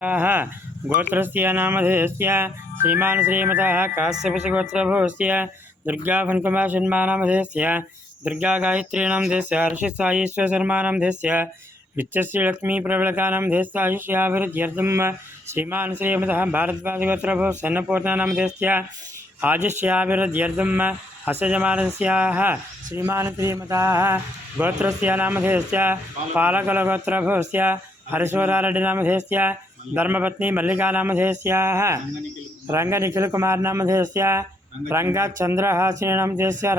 गोत्रस्य नामधेयस्य श्रीमान् श्रीमतः काश्यपशगोत्रभवस्य दुर्गाफणकुमारशर्मानामधेयस्य दुर्गा गायत्रीनामधेयस्य हर्षसायीश्वरशर्मानामधेयस्य नित्यश्रीलक्ष्मीप्रबलकानामधेयस्य आयुष्याभिवृद्ध्यर्थं श्रीमान् श्रीमतः भारद्वाजगोत्रभव सन्नपूर्णानामधेयस्य आयुष्याभिवृद्ध्यर्थं हस्यजमानस्याः श्रीमान् श्रीमतः गोत्रस्य नामधेयस्य पालकलगोत्रभवस्य हर्षोरारेड्डिनामधेयस्य धर्मपत्नी मल्लिका नामधेयस्याः रंगनिखिलकुमार नामधेयस्य रंगचंद्रहासिनी नामधेयस्य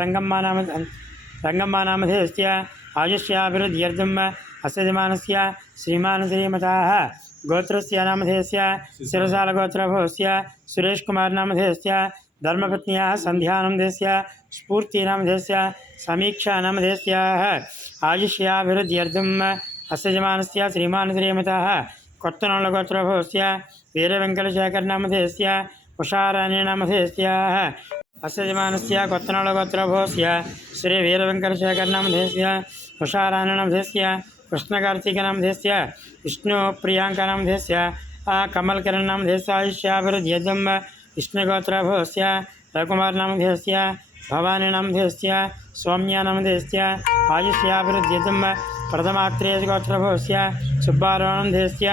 रंगम्मा नामधेयस्य आयुष्याभिवृद्ध्यर्थं हस्यजमानस्य श्रीमान् श्रीमतः गोत्रस्य नामधेयस्य शिरसालगोत्रभवस्य सुरेशकुमार नामधेयस्य धर्मपत्न्याः संध्या नामधेयस्य स्फूर्ति नामधेयस्य समीक्षा नामधेयस्याः आयुष्याभिवृद्ध्यर्थं हस्यजमानस्य श्रीमान् श्रीमतः कोत्तनोळगोत्रभवस्य वीरवेङ्कटशेखरनामधेयस्य उषाराणीनामधेयस्याः हस्यजमानस्य कोत्तनोळगोत्रभवस्य श्री वीरवेङ्कटशेखरनामधेयस्य उषाराणीनामधेयस्य कृष्णकार्तिकनामधेयस्य विष्णुप्रियाङ्कनामधेयस्य कमलकरणनामधेयस्य आयुष्याभिवृद्ध्यर्थं विष्णुगोत्रभवस्य रघुकुमारनामधेयस्य भवानीनामधेयस्य सौम्यानामधेयस्य आयुष्याभिवृद्ध्यर्थं प्रथमात्रेयगोत्रभवस्य सुब्बारावनामधेयस्य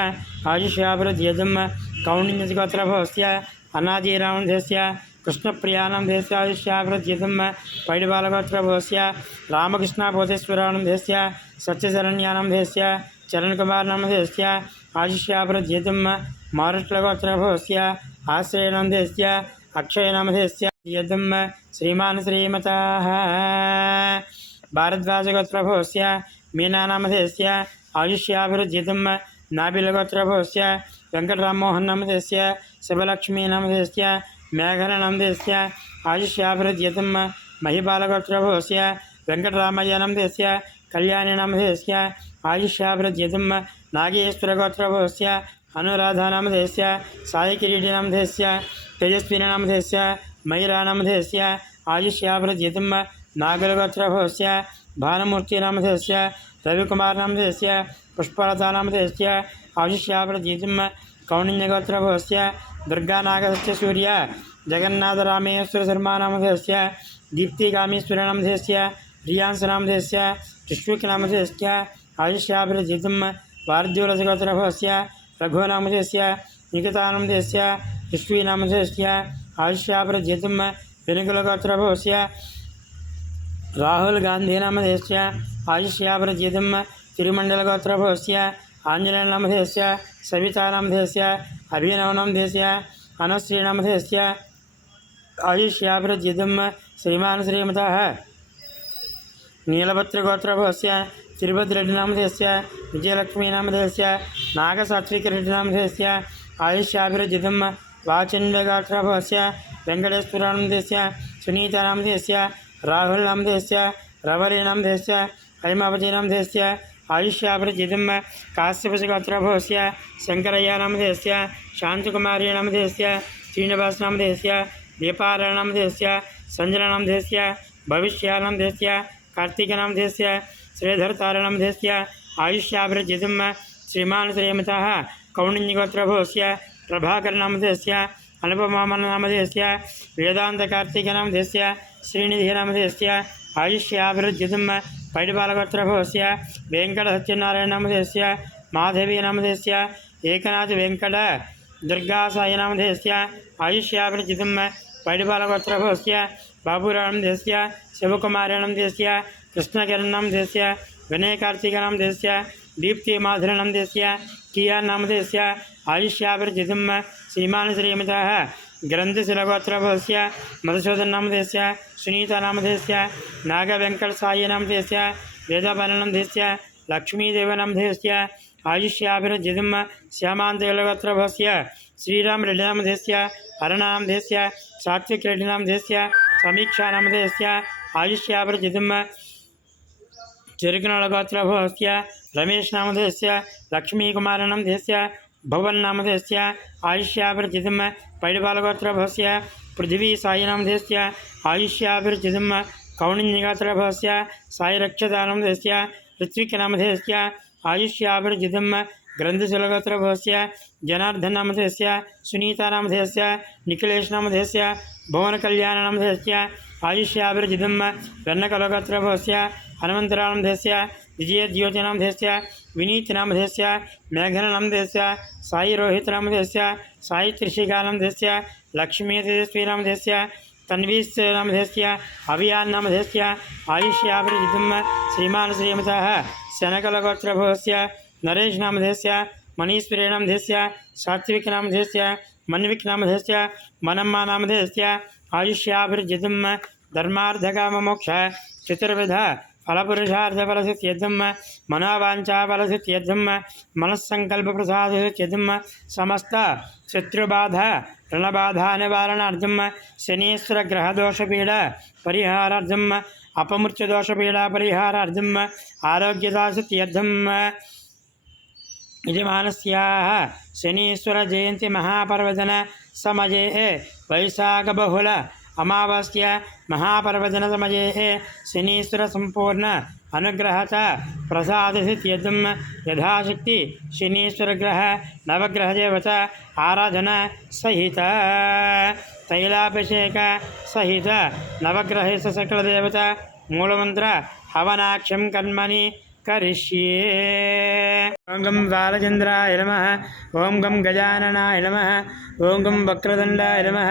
आयुष्याभिवृद्ध्यर्थं कौण्डिन्यगोत्रभवस्य अनाजीरामधेयस्य कृष्णप्रियानामधेयस्य आयुष्याभिवृद्ध्यर्थं पैडिबालगोत्रभवस्य रामकृष्णपोतेश्वरानामधेयस्य सत्यशरण्यानामधेयस्य चरणकुमारनामधेयस्य आयुष्याभिवृद्ध्यर्थं मारुट्लगोत्रभवस्य आश्रयनामधेयस्य अक्षयनामधेयस्य यद्धं श्रीमान् श्रीमतः भारद्वाजगोत्रभवस्य मीनानामधेयस्य आयुष्याभिवृद्ध्यर्थं नाबिलगोत्रभवस्य वेङ्कटराममोहननामधेयस्य शिवलक्ष्मीनामधेयस्य मेघनामधेयस्य आयुष्याभिवृद्ध्यर्थं महिपालगोत्रभवस्य वेङ्कटरामय्यनामधेयस्य कल्याणीनामधेयस्य आयुष्याभिवृद्ध्यर्थं नागेश्वरगोत्रभवस्य अनुराधानामधेयस्य सायिकिरीटिनामधेयस्य तेजस्विनीनामधेयस्य मयूरानामधेयस्य आयुष्याभिवृद्ध्यर्थं नागलगोत्रभवस्य भानुमूर्तिनामधेयस्य रविकुमारनामधेयस्य पुष्पलतानामधेयस्य आयुष्याभिवृद्ध्यर्थं कौण्डिन्यगोत्रभवस्य दुर्गानागसत्यसूर्य जगन्नाथरामेश्वरशर्मानामधेयस्य दीप्तिकामेश्वरनामधेयस्य रियांसनामधेयस्य ऋष्विकनामधेयस्य आयुष्याभिवृद्ध्यर्थं वार्द्योलसगोत्रभवस्य रघुनामधेयस्य निकितानामधेयस्य ऋष्वीनामधेयस्य आयुष्याभिवृद्ध्यर्थं विनुकुलगोत्रभवस्य राहुल गांधीनामधेयस्य आयुष्याभिवृद्ध्यर्थं तिरुमण्डलगोत्रभवस्य आञ्जनेयनामधेयस्य सवितानामधेयस्य अभिनवनामधेयस्य अनुश्रीनामधेयस्य आयुष्याभिवृद्ध्यर्थं श्रीमान् श्रीमतः नीलभद्रगोत्रभवस्य तिरुभद्रेड्डिनामधेयस्य विजयलक्ष्मीनामधेयस्य नागसात्विकरेड्डिनामधेयस्य आयुष्याभिवृद्ध्यर्थं वाचिन्यगोत्रभवस्य वेङ्कटेश्वरनामधेयस्य सुनीतानामधेयस्य राहुलनामधेयस्य रवलीनामधेयस्य हैमावतीनामधेयस्य आयुष्याभिवृद्ध्यर्थं काश्यपशगोत्रभवस्य शङ्करय्यनामधेयस्य शान्तकुमारीनामधेयस्य श्रीनिवासनामधेयस्य दीपारायणामधेयस्य सञ्जनामधेयस्य भविष्यानामधेयस्य कार्तिकनामधेयस्य श्रीधरतारानामधेयस्य आयुष्याभिवृद्ध्यर्थं श्रीमान् श्रीमतः कौण्डिन्यगोत्रभवस्य प्रभाकरनामधेयस्य अनुपमानामधेयस्य वेदान्तकार्तिकनामधेयस्य श्रीनिधिनामधेयस्य आयुष्याभिवृद्ध्यर्थं पैडिबालगोत्रभवस्य वेङ्कटसत्यनारायणनामधेयस्य माधवीनामधेयस्य एकनाथवेङ्कट दुर्गासायनामधेयस्य आयुष्याभिवृद्ध्यर्थं पैडिबालगोत्रभवस्य बाबूरावनामधेयस्य शिवकुमारनामधेयस्य कृष्णकिरणनामधेयस्य विनयकार्तिकनामधेयस्य दीप्तिमाधुरनामधेयस्य कियान्नामधेयस्य आयुष्याभिवृद्ध्यर्थं श्रीमान् श्रीमतः ग्रन्थशिलगोत्रभवस्य मधुसूदननामधेयस्य सुनीतानामधेयस्य नागवेङ्कटसायीनामधेयस्य वेदपालनामधेयस्य लक्ष्मीदेवनामधेयस्य आयुष्याभिवृद्ध्यर्थं श्यामान्तगोत्रभवस्य श्रीरामरेड्डिनामधेयस्य हरनामधेयस्य सात्विकरेड्डिनामधेयस्य समीक्षानामधेयस्य आयुष्याभिवृद्ध्यर्थं चिरुकनोळगोत्रभवस्य रमेशनामधेयस्य लक्ष्मीकुमारनामधेयस्य भुवन्नामधेयस्य आयुष्याभिवृद्ध्यर्थं पैडिबालगोत्रभवस्य पृथ्वीसायीनामधेयस्य आयुष्याभिवृद्ध्यर्थं कौण्डिन्यगोत्रभवस्य सायिरक्षतानामधेयस्य ऋत्विकनामधेयस्य आयुष्याभिवृद्ध्यर्थं ग्रन्थशूलगोत्रभवस्य जनार्दननामधेयस्य सुनीतानामधेयस्य निखिलेशनामधेयस्य भुवनकल्याणनामधेयस्य आयुष्याभिर्जितं वर्णकलगोत्रभवस्य हनुमन्तरामधेयस्य विजयज्योतिनामधेयस्य विनीतनामधेयस्य मेघननामधेयस्य साईरोहितनामधेयस्य साईत्रिशिकानामधेयस्य लक्ष्मीतेजस्वीनामधेयस्य तन्वीनामधेयस्य अभियान्नामधेयस्य आयुष्याभिर्जितं श्रीमान् श्रीमतः शनकलगोत्रभवस्य नरेशनामधेयस्य मनीश्वरेणामधेयस्य सात्विकनामधेयस्य मन्विकनामधेयस्य मनम्मानामधेयस्य आयुष्याभिर्जितं धर्मार्थकाममोक्ष चतुर्विध फलपुरुषार्थफलसिद्ध्यर्थं मनोवाञ्छाफलसिद्ध्यर्थं मनस्सङ्कल्पप्रसादसिद्ध्यर्थं समस्त शत्रुबाधा ऋणबाधानिवारणार्थं शनीश्वरग्रहदोषपीडा परिहारार्थं अपमृत्युदोषपीडा परिहारार्थं आरोग्यदासिद्ध्यर्थं यजमानस्याः शनीश्वरजयन्ती महापर्वदिन समये वैशाखबहुल अमावास्या महापर्वदिन समये शनीश्वर संपूर्ण अनुग्रहत प्रसादसिद्ध्यर्थं यथाशक्ति शनीश्वरग्रह नवग्रह देवता आराधना सहित तैलाभिषेक सहित नवग्रह सकलदेवता मूलमंत्र हवनाक्षं कर्मणि करिष्ये। ओं गं बालचन्द्राय नमः। ओं गं गजाननाय नमः। ओं गं वक्रतुण्डाय नमः।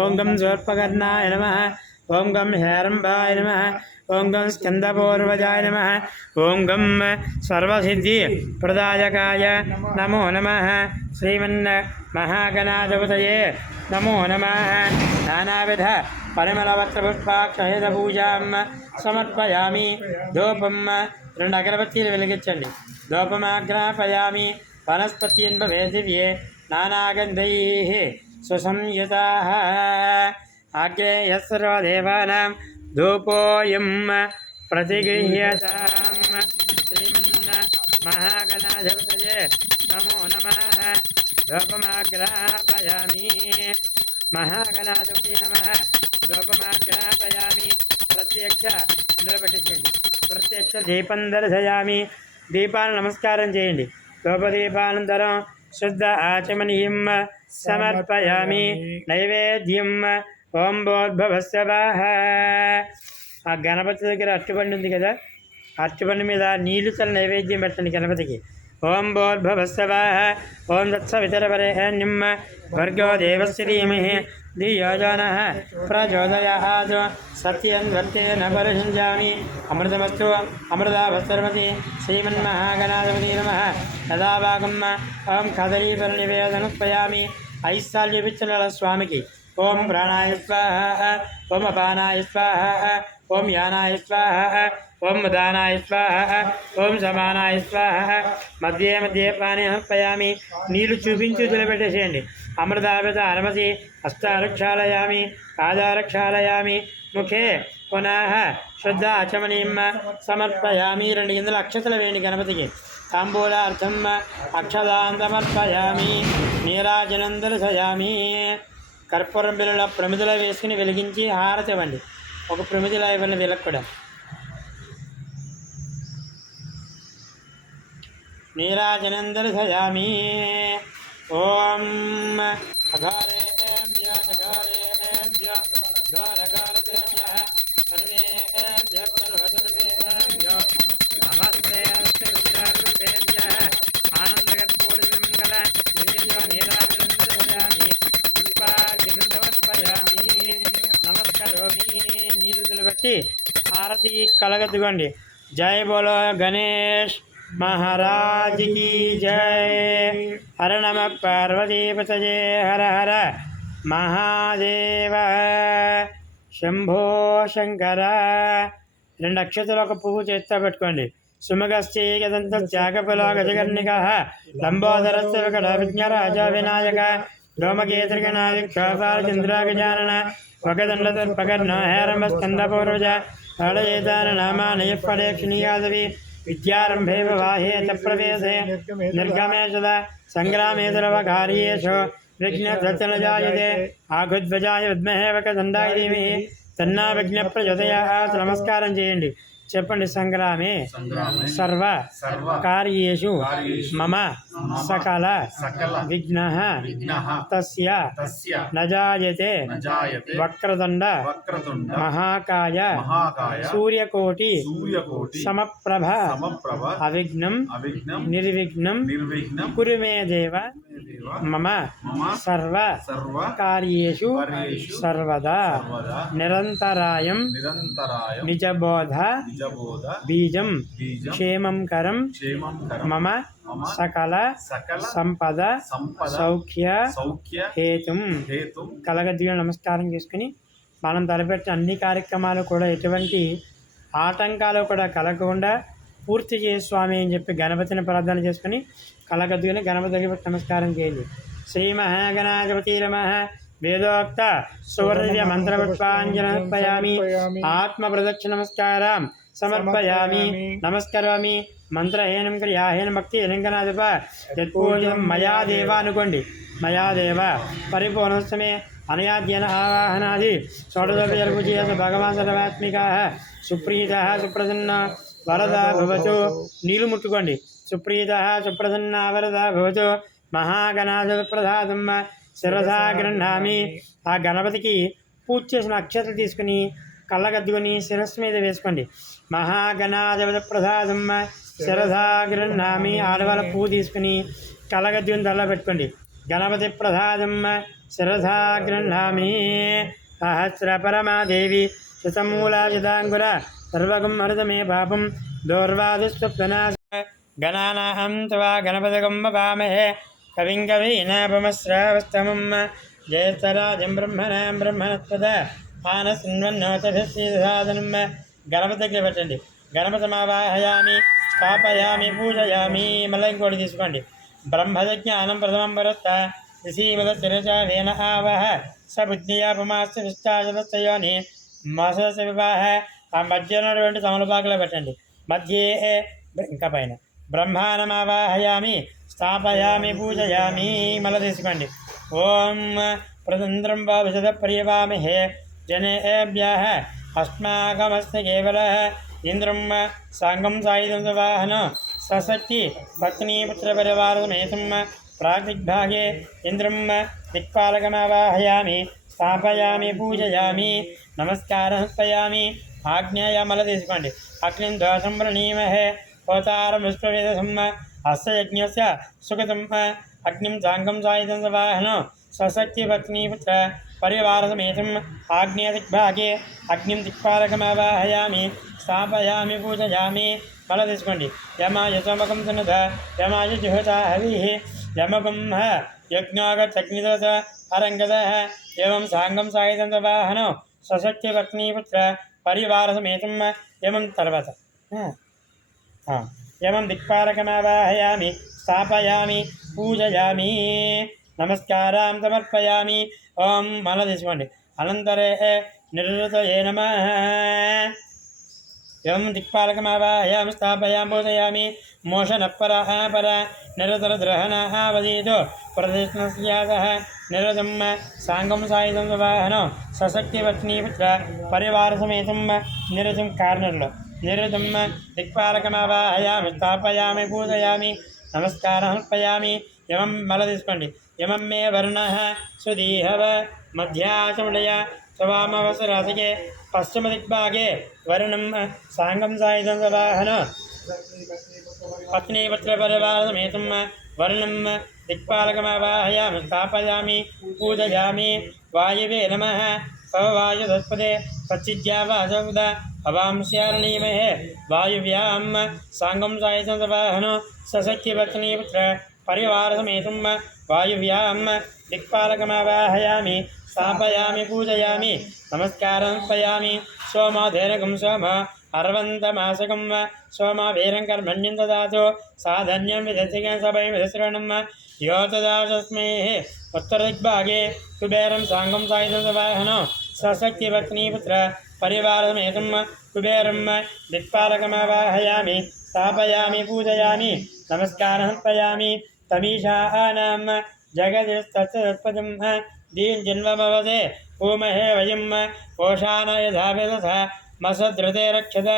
ओं गं सर्पकर्णाय नमः। ओं गं हेरम्बाय नमः। ओं गं स्कन्दपूर्वजाय नमः। ओं गं सर्वसिद्धिप्रदायकाय नमो नमः। श्रीमन्महागणाधिपतये नमो नमः। नानाविध परिमलवस्त्रपुष्पाक्षहेतपूजां समर्पयामि। धूपं రెండు అగరబత్తీలు వెలిగించండి. ధూపమాగ్రాపయామి. వనస్పతీన్ భవేత్ దివ్యే నానాగంధైః సుసంయుతాః. ఆగ్నేయ సర్వదేవానాం ధూపోయం ప్రతిగృహ్యతాం. శ్రీమన్మహాగణాధిపతయే నమో నమః. ధూపమాగ్రాపయామి. మహాగణాధిపతయే నమః. ధూపమాగ్రాపయామి. ప్రత్యక్ష అందులో పెట్టేసేయండి. ప్రత్యక్ష దీపం దర్శయామి. దీపాలను నమస్కారం చేయండి. ధూపదీపానంతరం శుద్ధ ఆచమనీయం సమర్పయామి. నైవేద్యం ఓం భోర్భవస్వః. ఆ గణపతి దగ్గర అరటిపండు ఉంది కదా, అరటిపండు మీద నీళ్లు చల్ల నైవేద్యం పెట్టండి గణపతికి. ఓం భోర్భవస్వః. ఓం తత్సవితరవరేణ్యం భర్గో దేవస్య ధీమహి ధియో యో నః ప్రచోదయాత్. సత్యం వర్తేన పరిషించామి. అమృతమస్తు అమృతాభస్సర్వతి. శ్రీమన్మహాగణాధిపతి నమః. యథాభాగం ఓం కదలీఫలనివేదనోత్పయామి. 5 సార్లు చూపించాలి స్వామికి. ఓం ప్రాణాయ స్వాహ. ఓం అపానాయ స్వాహ. ఓం యానాయ స్వాహ. ఓం ఉదానాయ స్వాహ. ఓం సమానాయ స్వాహ. మధ్యే మధ్యే పాని సమర్పయామి. నీళ్లు చూపించి వదిలిపెట్టేసేయండి. అమృతాభిత అనుమతి హస్తారక్షాలయామి. పాదారక్షాలయామి. ముఖే పునః శుద్ధ ఆచమనీయం సమర్పయామి. 2 గింజల అక్షతలు వేయండి గణపతికి. తాంబూలార్థం అక్షదాన్ సమర్పయామి. నీరాజనం దర్శయామి. కర్పూరం బిళ్ళ ప్రమిదలో వేసుకుని వెలిగించి హారతి ఇవ్వండి. ఒక ప్రమిదిలో ఇవ్వండి వీళ్ళకి కూడా. నీరాజనం దర్శయామి. ఓం అఘారేభ్య సఘారేభ్య ఘారఘారదేభ్యః సర్వేభ్యః సర్వసర్వేభ్యో నమస్తే అస్తు విద్యారూపేభ్యః ఆనందకర్పూరమంగళ నీరాజనం దర్శయామి. దీపార్ఘ్యం సమర్పయామి. నమస్కరోమి. నీళ్ళు నిలబెట్టి హారతి కలగద్దుకోండి. జై బోలో గణేష్ महाराज की जय. हर नमः पार्वतीपतये. हर हर महादेव. शंभो शंकर. 2 అక్షతలు ఒక పువ్వు చేత్తో పెట్టుకోండి. సుమగశ్చేదంత త్యాగఫలో గజగర్ణిక లంబోదరస్య వికట విఘ్నరాజ వినాయక రోమకేతృగణాదిక్షోపాలచంద్ర గజానన వగదండతర్పకర్ణ హేరంబ స్కందపూర్వజ హళయేతాన నామానయ పరేక్షణీయాదవి. విద్యారంభే వివాహేత ప్రవేశే నిర్గమే సదా సంగ్రామే దురవకార్యేషు విఘ్నధ్వజనజాయతే. ఆఘుధ్వజాయ విద్మహే వకదండాయ ధీమహి తన్నా విఘ్న ప్రచోదయాత్. నమస్కారం చేయండి. చెప్పండి. సంగ్రామే సర్వ కార్యేషు మమ సకల విఘ్నః తస్య నజాయతే వక్రతుండ మహాకాయ సూర్యకోటి సమప్రభ అవిఘ్నం నిర్విఘ్నం కురు మే దేవ మమ సర్వ కార్యేషు సర్వదా నిరంతరాయం నిజబోధ బీజం క్షేమం కరం మమ సకల సంపద సౌఖ్య హేతుం. కలగద్వీలో నమస్కారం చేసుకుని మనం తలపెట్టిన అన్ని కార్యక్రమాలు కూడా ఎటువంటి ఆటంకాలు కూడా కలగకుండా పూర్తి చేయ స్వామి అని చెప్పి గణపతిని ప్రార్థన చేసుకుని కలగద్దుని గణపతికి నమస్కారం చేయండి. శ్రీ మహాగణాధిపతి నమః. వేదోక్త సువర్ణ మంత్రపుష్పాంజలి సమర్పయామి. ఆత్మ ప్రదక్షిణ నమస్కారం సమర్పయామి. నమస్కరోమి. మంత్రహీనం క్రియాహీనం భక్తి లింగనాధిప యత్పూజం మయా దేవ అనుకోండి. మయా దేవ పరిపూర్ణోత్సమే అనయాద్యన ఆవాహనాది షోడశోపచారపూజయ భగవాన్ సర్వాత్మిక సుప్రీత సుప్రసన్న వరద భవతు. నీళ్ళు ముట్టుకోండి. సుప్రీత సుప్రసన్న వరద భవతు. మహాగణాధిపతి ప్రసాదం శిరసా గృహ్ణామి. ఆ గణపతికి పూజ చేసిన అక్షతలు తీసుకుని కళ్ళగద్దుకొని శిరస్సు మీద వేసుకోండి. మహాగణాధిపతి ప్రసాదం శిరసా గృహ్ణామి. ఆడవాళ్ళ పువ్వు తీసుకుని కళ్ళగద్దుని దళ్ళ పెట్టుకోండి. గణపతి ప్రసాదం శిరసా గృహ్ణామి. సహస్రపరమాదేవి శతమూలాజితాంగుర సర్వగం హరితమే పాపం దౌర్వాదుస్వప్నాశ. గణానాహం త్వా గణపతిగం వవామహే కవిం కవీనాపమశ్రావస్తమం. జయస్తరాజం బ్రహ్మణాం బ్రహ్మణస్పద ఆనశృణ్వన్నోతభిస్సాదనం. గణపతి దగ్గర పెట్టండి. గణపతిమావాహయామి స్థాపయామి పూజయామి. మళ్ళీ ఇంకోటి తీసుకోండి. బ్రహ్మజ్ఞానం ప్రథమం వరస్త శ్రీమదశిరచావేన ఆవహ స బుద్ధియాపమాస్త విష్టాచలస్తయోని మస వివాహ. ఆ మధ్య ఉన్నటువంటి తమలపాకులో పెట్టండి. మధ్యే ఇంకా పైన బ్రహ్మానమావాహయామి స్థాపయామి పూజయామి. మళ్ళీ తీసుకోండి. ఓం ప్రతంత్రం భవిషద ప్రియవామహే జనేభ్యః అస్మాకమస్తి కేవలః ఇంద్రం సాంగం సాయుధం వాహన సశక్తి పత్నీపుత్రపరివారమేతం. ప్రాగ్దిగ్భాగే ఇంద్రం దిక్పాలకమావాహయామి స్థాపయామి పూజయామి. నమస్కారయామి. ఆజ్ఞాయ మళ్ళీ తీసుకోండి. అగ్నిం దోషం ప్రణీమహే హోతారం విశ్వవేదసం అస్య యజ్ఞస్య సుఖతం. అగ్నిం సాంగం సాయుధం వాహన సశక్తి పత్నీపుత్ర పరివారసమేతం. ఆగ్నేయ దిగ్భాగే అగ్నిం దిక్పాలకమావాహయామి స్థాపయామి పూజయామి. మళ్ళీ తీసుకోండి. యమాయ సమకం సన్నధ యమాయ జుహత హవి యమకం యజ్ఞాగగ్నిదోత అరంగద. ఏం సాంగం సాయుధం వాహన సశక్తి పత్నీపుత్ర పరివారసమేతం. యమం తర్వాత యమం దిక్పాలకమావాహయామి స్థాపయామి పూజయామి. నమస్కారం సమర్పయామి. ఓం మళ్ళీ తీసుకోండి. అనంతరే నిరుతయే నమః. యం దిక్పాలకమావాహయామి స్థాపయామి పూజయామి. మోషనపర పర నిరతరద్రహణ వదీతో ప్రదక్షిణస్యాదః నిరతం సాంగం సాయుధం వాహన సశక్తి పత్నీపుత్ర పరివారసమేతం. నిరతం కార్నర్లో నిరతం దిక్పాలకమావాహయామి స్థాపయామి పూజయామి. నమస్కారం సమర్పయామి. యమం మళ్ళీ తీసుకోండి. యమం మే వర్ణ సుదీహవ మధ్యాచముడయ స్వామవసరాసకే పశ్చిమ దిగ్భాగే వర్ణం సాంగం సాయుధం వాహన పత్నీపుత్ర పరివారసమేతం. వర్ణం దిక్పాలకమావాహయామి స్థాపయామి పూజయామి. వాయువే నమః పవవాయుధస్పదే పచ్చిద్యావాసౌద అవాంస్యారణీమహే వాయువ్యాం సాంగం సాయుధం వాహన సశక్తి పత్నీపుత్ర పరివారసమేతం. వాయువ్యాం దిక్పాలకమావాహయామి స్థాపయామి పూజయామి. నమస్కారం సమర్పయామి. సోమాధేరకం సోమ అర్వంతమాసకం సోమావీరం కర్మణ్యం దదాతు సాధన్యం విదసికం సభై విదశ్రవణం. యో తదాస్మై ఉత్తరదిగ్భాగే కుబేరం సాంగం సాయుధం వాహన సశక్తి పత్నీపుత్ర పరివారసమేతం. కుబేరం దిక్పాలకమావాహయామి స్థాపయామి పూజయామి. నమస్కారం సమర్పయామి. తమీషానాం జగదిస్తత్పదం దీర్జన్మభవతే భూమహే వయం ఓషాన యథా విదథ మసధృతే రక్షత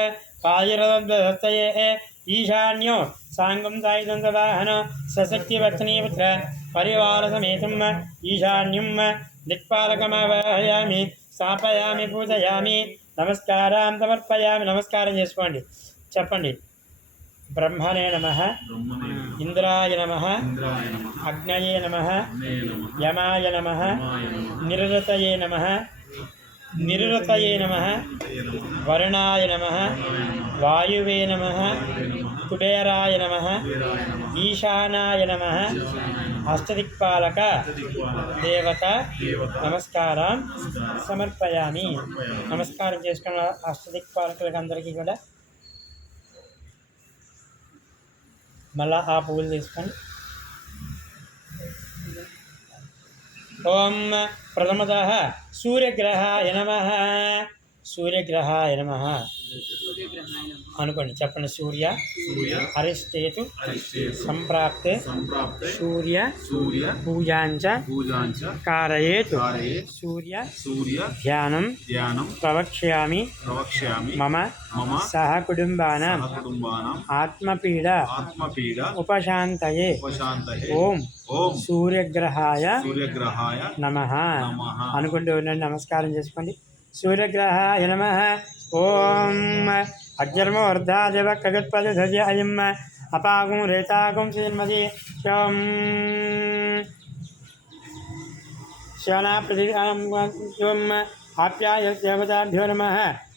पायरदस्तये ईशान्यो सांगं सायुधंसवाहन सशक्तिवर्तनीपुत्र परिवारसमेतं ईशान्यं दिक्पालकमावाहयामि स्थापयामि पूजयामि नमस्कारां समर्पयामि नमस्कारं చేసుకోండి చెప్పండి ब्रह्मणे नमः इंद्राय नमः अग्नये नमः यमाय नमः निरृतये नमः वरुणाय नमः वायुवे नमः कुबेराय नमः ईशानाय नमः अष्टदिक्पालक देवता नमस्कारां समर्पयामि नमस्कारं చేసుకున్న అష్టదిక్పాలకులకు అందరికీ కూడా మళ్ళా ఆ పువ్వులు తీసుకొని ఓం ప్రథమతః సూర్యగ్రహాయ నమః అనుకోండి చెప్పండి సూర్య అరిష్టేతు సంప్రాప్తే సూర్య పూజాంచ కారయేతు సూర్య ధ్యానం ప్రవక్ష్యామి మమ సహ కుటుంబానాం ఆత్మపీడ ఉపశాంతయే ఓం సూర్యగ్రహాయ నమః అనుకుంటూ ఉండండి నమస్కారం చేసుకోండి सूर्यग्रहाय नमः ओम अग्निर्मोर्धादेव खगत्पदध्वज अयम् अपागुं रेतागुं श्रीमति शं शनाप्रतिम आप्याय देवताभ्यो नमः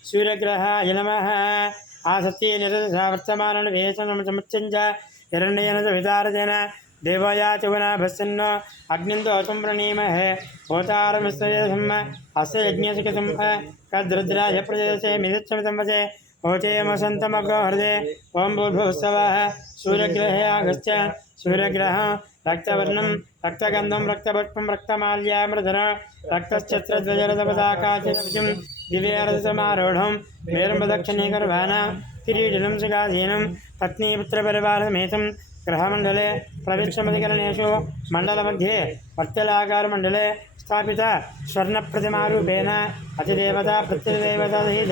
सूर्यग्रहाय नमः आसत्ये निरसा वर्तमानं वेशनं समुच्चञ्च हिरण्येन विदारतेन देवया चुवना भस्सन्न अग्निन्दोतं प्रणीमहे होतारमिस्तयसम् अस्य यज्ञस्य कृतं कद्रुद्राय प्रजयसे मिदच्छमितंवसे ओचेयमसन्तमग्रहृदे ओं भूर्भुवस्सवः सूर्यग्रहे आगश्च सूर्यग्रहं रक्तवर्णं रक्तगन्धं रक्तपुष्पं रक्तमाल्यामृधर रक्तश्चत्रध्वजरथपताकाचिं दिव्यरथसमारूढं मेरुम्बदक्षिणीकर्वाणां किरीटिनं सुगाधीनं पत्नीपुत्रपरिवारसमेतं ग्रहमंडले प्रविक्षमधिकरणेषु मंडलमध्ये वर्तलाकारमंडले स्थापित स्वर्णप्रतिमारूपेण अतिदेवता प्रत्यदेवता सहित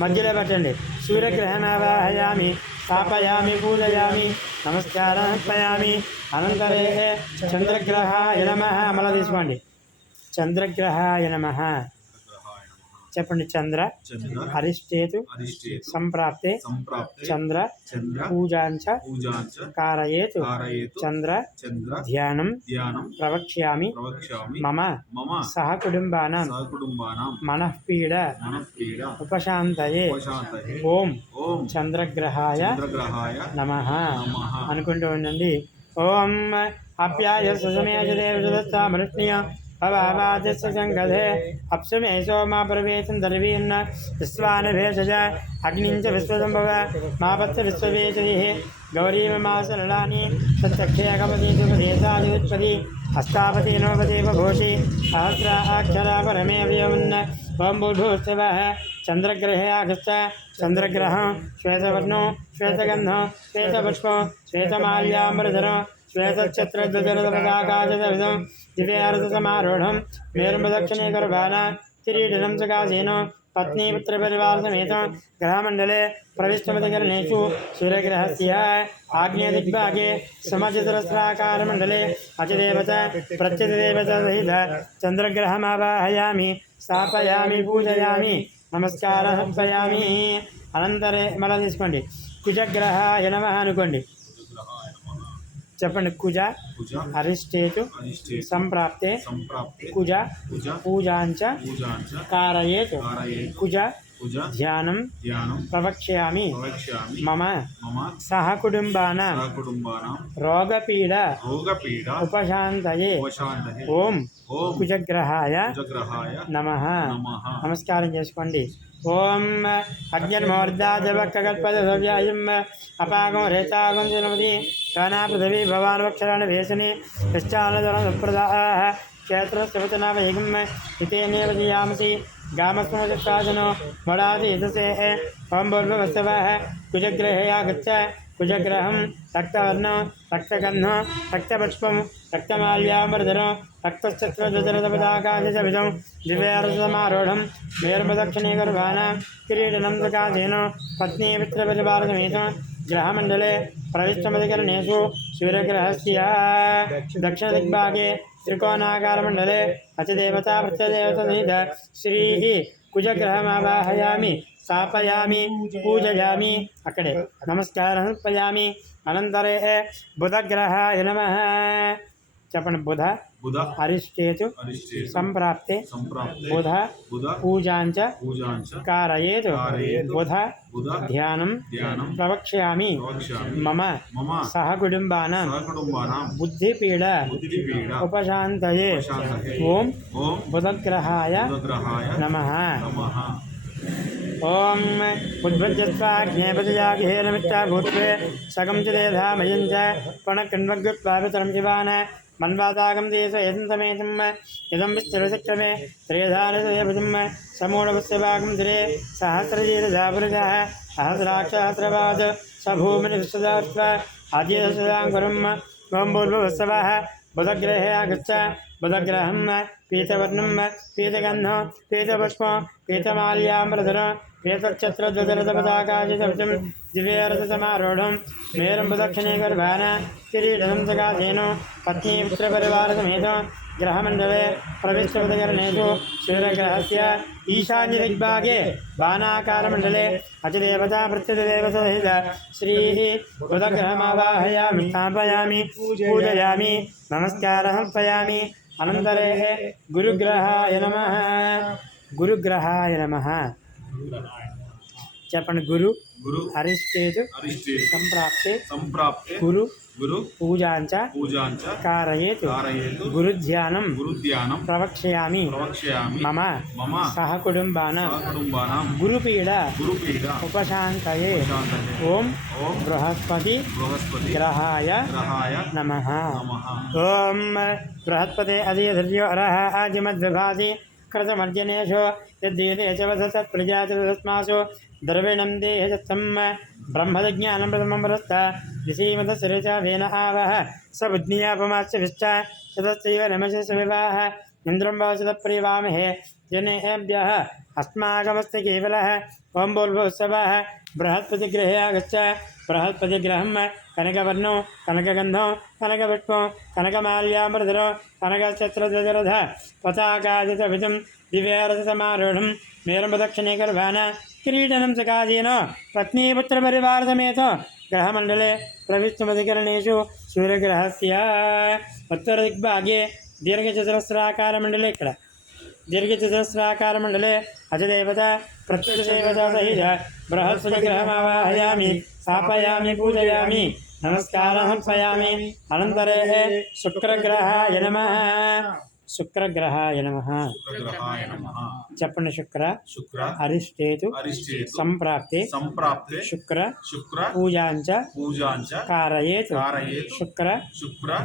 मध्यले पट्टंడి सूर्यग्रहमावाहयामि स्थापयामि पूजयामि नमस्कारं समर्पयामि अनन्तरे चंद्रग्रहाय नमः అమల తీసుకోండి चंद्रग्रहाय नमः చెప్పండి చంద్ర అరిష్టేతు సంప్రాప్తే చంద్ర పూజాంచ కారయేతు చంద్ర ధ్యానం ప్రవక్ష్యామి మమ సహ కుటుంబానాం మనఃపీడ ఉపశాంతయే ఓం చంద్రగ్రహాయ నమః అనుకుంటూ ఉండండి ఓం అప్యాయ సుసమేజదేవదత్త మనుష్ణీయ अवावादस्य संगधे अप्सुमे सोमा प्रवेशं दर्वीन्न विश्वानभेषज अग्निञ्च विश्वसंभव मापत्स विश्ववेशनिः गौरीमासललानि सत्यक्षयकपतीसुपदेशादिपदी हस्तापति नवपति बघोषि सहस्राक्षरा परमे व्योमन्न ओं भूर्भुवस्सवः चंद्रग्रहे आगश्च चंद्रग्रहं श्वेतवर्णो श्वेतगन्धो श्वेतपुष्पो श्वेतमाल्याम्बरधरो श्वेतच्छत्रध्वजरथपताकाचितविधं दिव्यारथसमारूढं मेरुम्बदक्षिणीकर्वाणां किरीटिनं सुखासीनो पत्नीपुत्रपरिवारसमेतं ग्रहमण्डले प्रविष्टमधिकरणेषु सूर्यग्रहस्य आग्नेयदिग्भागे समचतुरस्राकारमण्डले अतिदेवता प्रत्यतिदेवता सहित चन्द्रग्रहमावाहयामि स्थापयामि पूजयामि नमस्कारं समर्पयामि अनन्तरे మళ్ళీ తీసుకోండి కుజగ్రహాయ నమః అనుకోండి చెప్పండి కుజ అరిష్టేతు సంప్రాప్తే కుజ పూజాంచ కారయేతు కుజ ధ్యానం ప్రవక్ష్యామి మమ సహ కుటుంబానాం రోగపీడ ఉపశాంతయే ఓం కుజగ్రహాయ నమః నమస్కారం చేసుకోండి ओम अग्निर्मोर्धाजवक्कल्पदव्यायम् अपागं रेतागं जनमति काना पृथिवी भवान्वक्षराणि वेशनि यश्चालजलप्रदाः क्षेत्रस्यवचनावैगम् हितेनेव दीयामसि गामस्मृतशासनो मडाति यतसे ओं भूर्भुवस्सवः कुजग्रहे आगच्छ कुजग्रहं रक्तवर्णं रक्तगन्धं रक्तपुष्पं रक्तमाल्याम्बरधरं रक्तश्चक्रजरपदाकाशविधं दिव्यारसमारूढं मेरुमदक्षिणेकर्वाणां किरीटनं दकाधेन पत्नी पितृपरिवारसमेतं ग्रहमण्डले प्रविष्टमधिकरणेषु सूर्यग्रहस्य दक्षिणदिग्भागे त्रिकोणाकारमण्डले अतिदेवता प्रत्यदेवतसहित श्रीः कुजग्रहमावाहयामि स्थापयामि पूजयामि अकड़े नमस्कारं समर्पयामि अनन्तरे बुधग्रहाय नमः చెప్పండి बुध अरिष्टेतु संप्राप्ते बुध पूजांच कारयेत् बुध ध्यानं प्रवक्ष्यामि मम सह कुटुम्बानां बुद्धिपीडा उपशान्तये ओम बुधग्रहाय नमः ओम उद्भज्यस्वाग्नेपतिजागेनमित्ता भूत्वे सकं च देधामयं च पणकण्वग्युत्पावितरं शिवान मन्वातागं देश यदन्तमेतम् इदं विस्तरचक्रमे त्रेधानसयभुजं समूढवस्यभागं दिरे सहस्रजीरधापुरुषः सहस्राक्षसहस्रपाद स भूमिनिविश्वदास्व आद्यदशदाङ्कुरं गोम्बूर्वत्सवः बुधग्रहे आगच्छ बुधग्रहं पीतवर्णं पीतगन्धं पीतपुष्पं पीतमाल्याम्बरधरं पीतच्छत्रध्वजरथपताकाशितं दिव्यरथसमारूढं मेरुं प्रदक्षिणे गर्भान् किरीटं सकाधेन पत्नी पुत्रपरिवारसमेतं ग्रहमण्डले प्रविष्टपदकरणेषु सूर्यग्रहस्य ईशान्यदिग्भागे बाणाकारमण्डले अतिदेवता प्रत्यतिदेवतसहित श्रीः बुधग्रहमावाहयामि स्थापयामि पूजयामि नमस्कारं समर्पयामि अनन्तरे गुरुग्रहाय नमः गुरुग्रहाय नमः చెప్పండి గురు అరిష్టేతు సంప్రాప్తే గురు పూజాంచ कारयेत् गुरुध्यानं प्रवक्ष्यामि मम सह कुटुम्बानां गुरुपीडा उपशान्तये ओम बृहस्पति ग्रहाय नमः ओम बृहस्पते अधिधर्यो अरः आजिमद्विभाति कृतमर्जनेषु यद्दीते च वसत् प्रजातिरस्मासु द्रविणं देहजत्सं ब्रह्मज्ञानं प्रथमं वरस्त ऋषीमतशिरच वेन आवह स बुद्ध्यापमाश्च ततश्चैव नमस्य विवाह इन्द्रं वासुदप्रियवामहे जनेभ्यः अस्माकमस्ति केवलः ओं बोल्भोत्सवः बृहस्पतिगृहे आगच्छ बृहस्पतिग्रहं कनकवर्णो कनकगन्धो कनकपुष्पो कनकमाल्याम्बरधरो कनकच्छत्रध्वजरथ पताकादितभितं दिव्यरथसमारूढं मेरुं गर्भान् किरीटनं सकाधेन पत्नीपुत्रपरिवारसमेत ग्रहमण्डले प्रविष्टमधिकरणेषु सूर्यग्रहस्य उत्तरदिग्भागे दीर्घचतुरस्राकारमण्डले ఇక్కడ दीर्घचतुरस्राकारमण्डले अजदेवता प्रत्यक्षदेवता सहित बृहस्पतिग्रहमावाहयामि स्थापयामि पूजयामि नमस्कारं समर्पयामि अनन्तरे शुक्रग्रहाय नमः शुक्रग्रहाय नमः చెప్పండి శుక్ర అరిష్టేతు సంప్రాప్తే శుక్ర పూజాంచ कारयेत् శుక్ర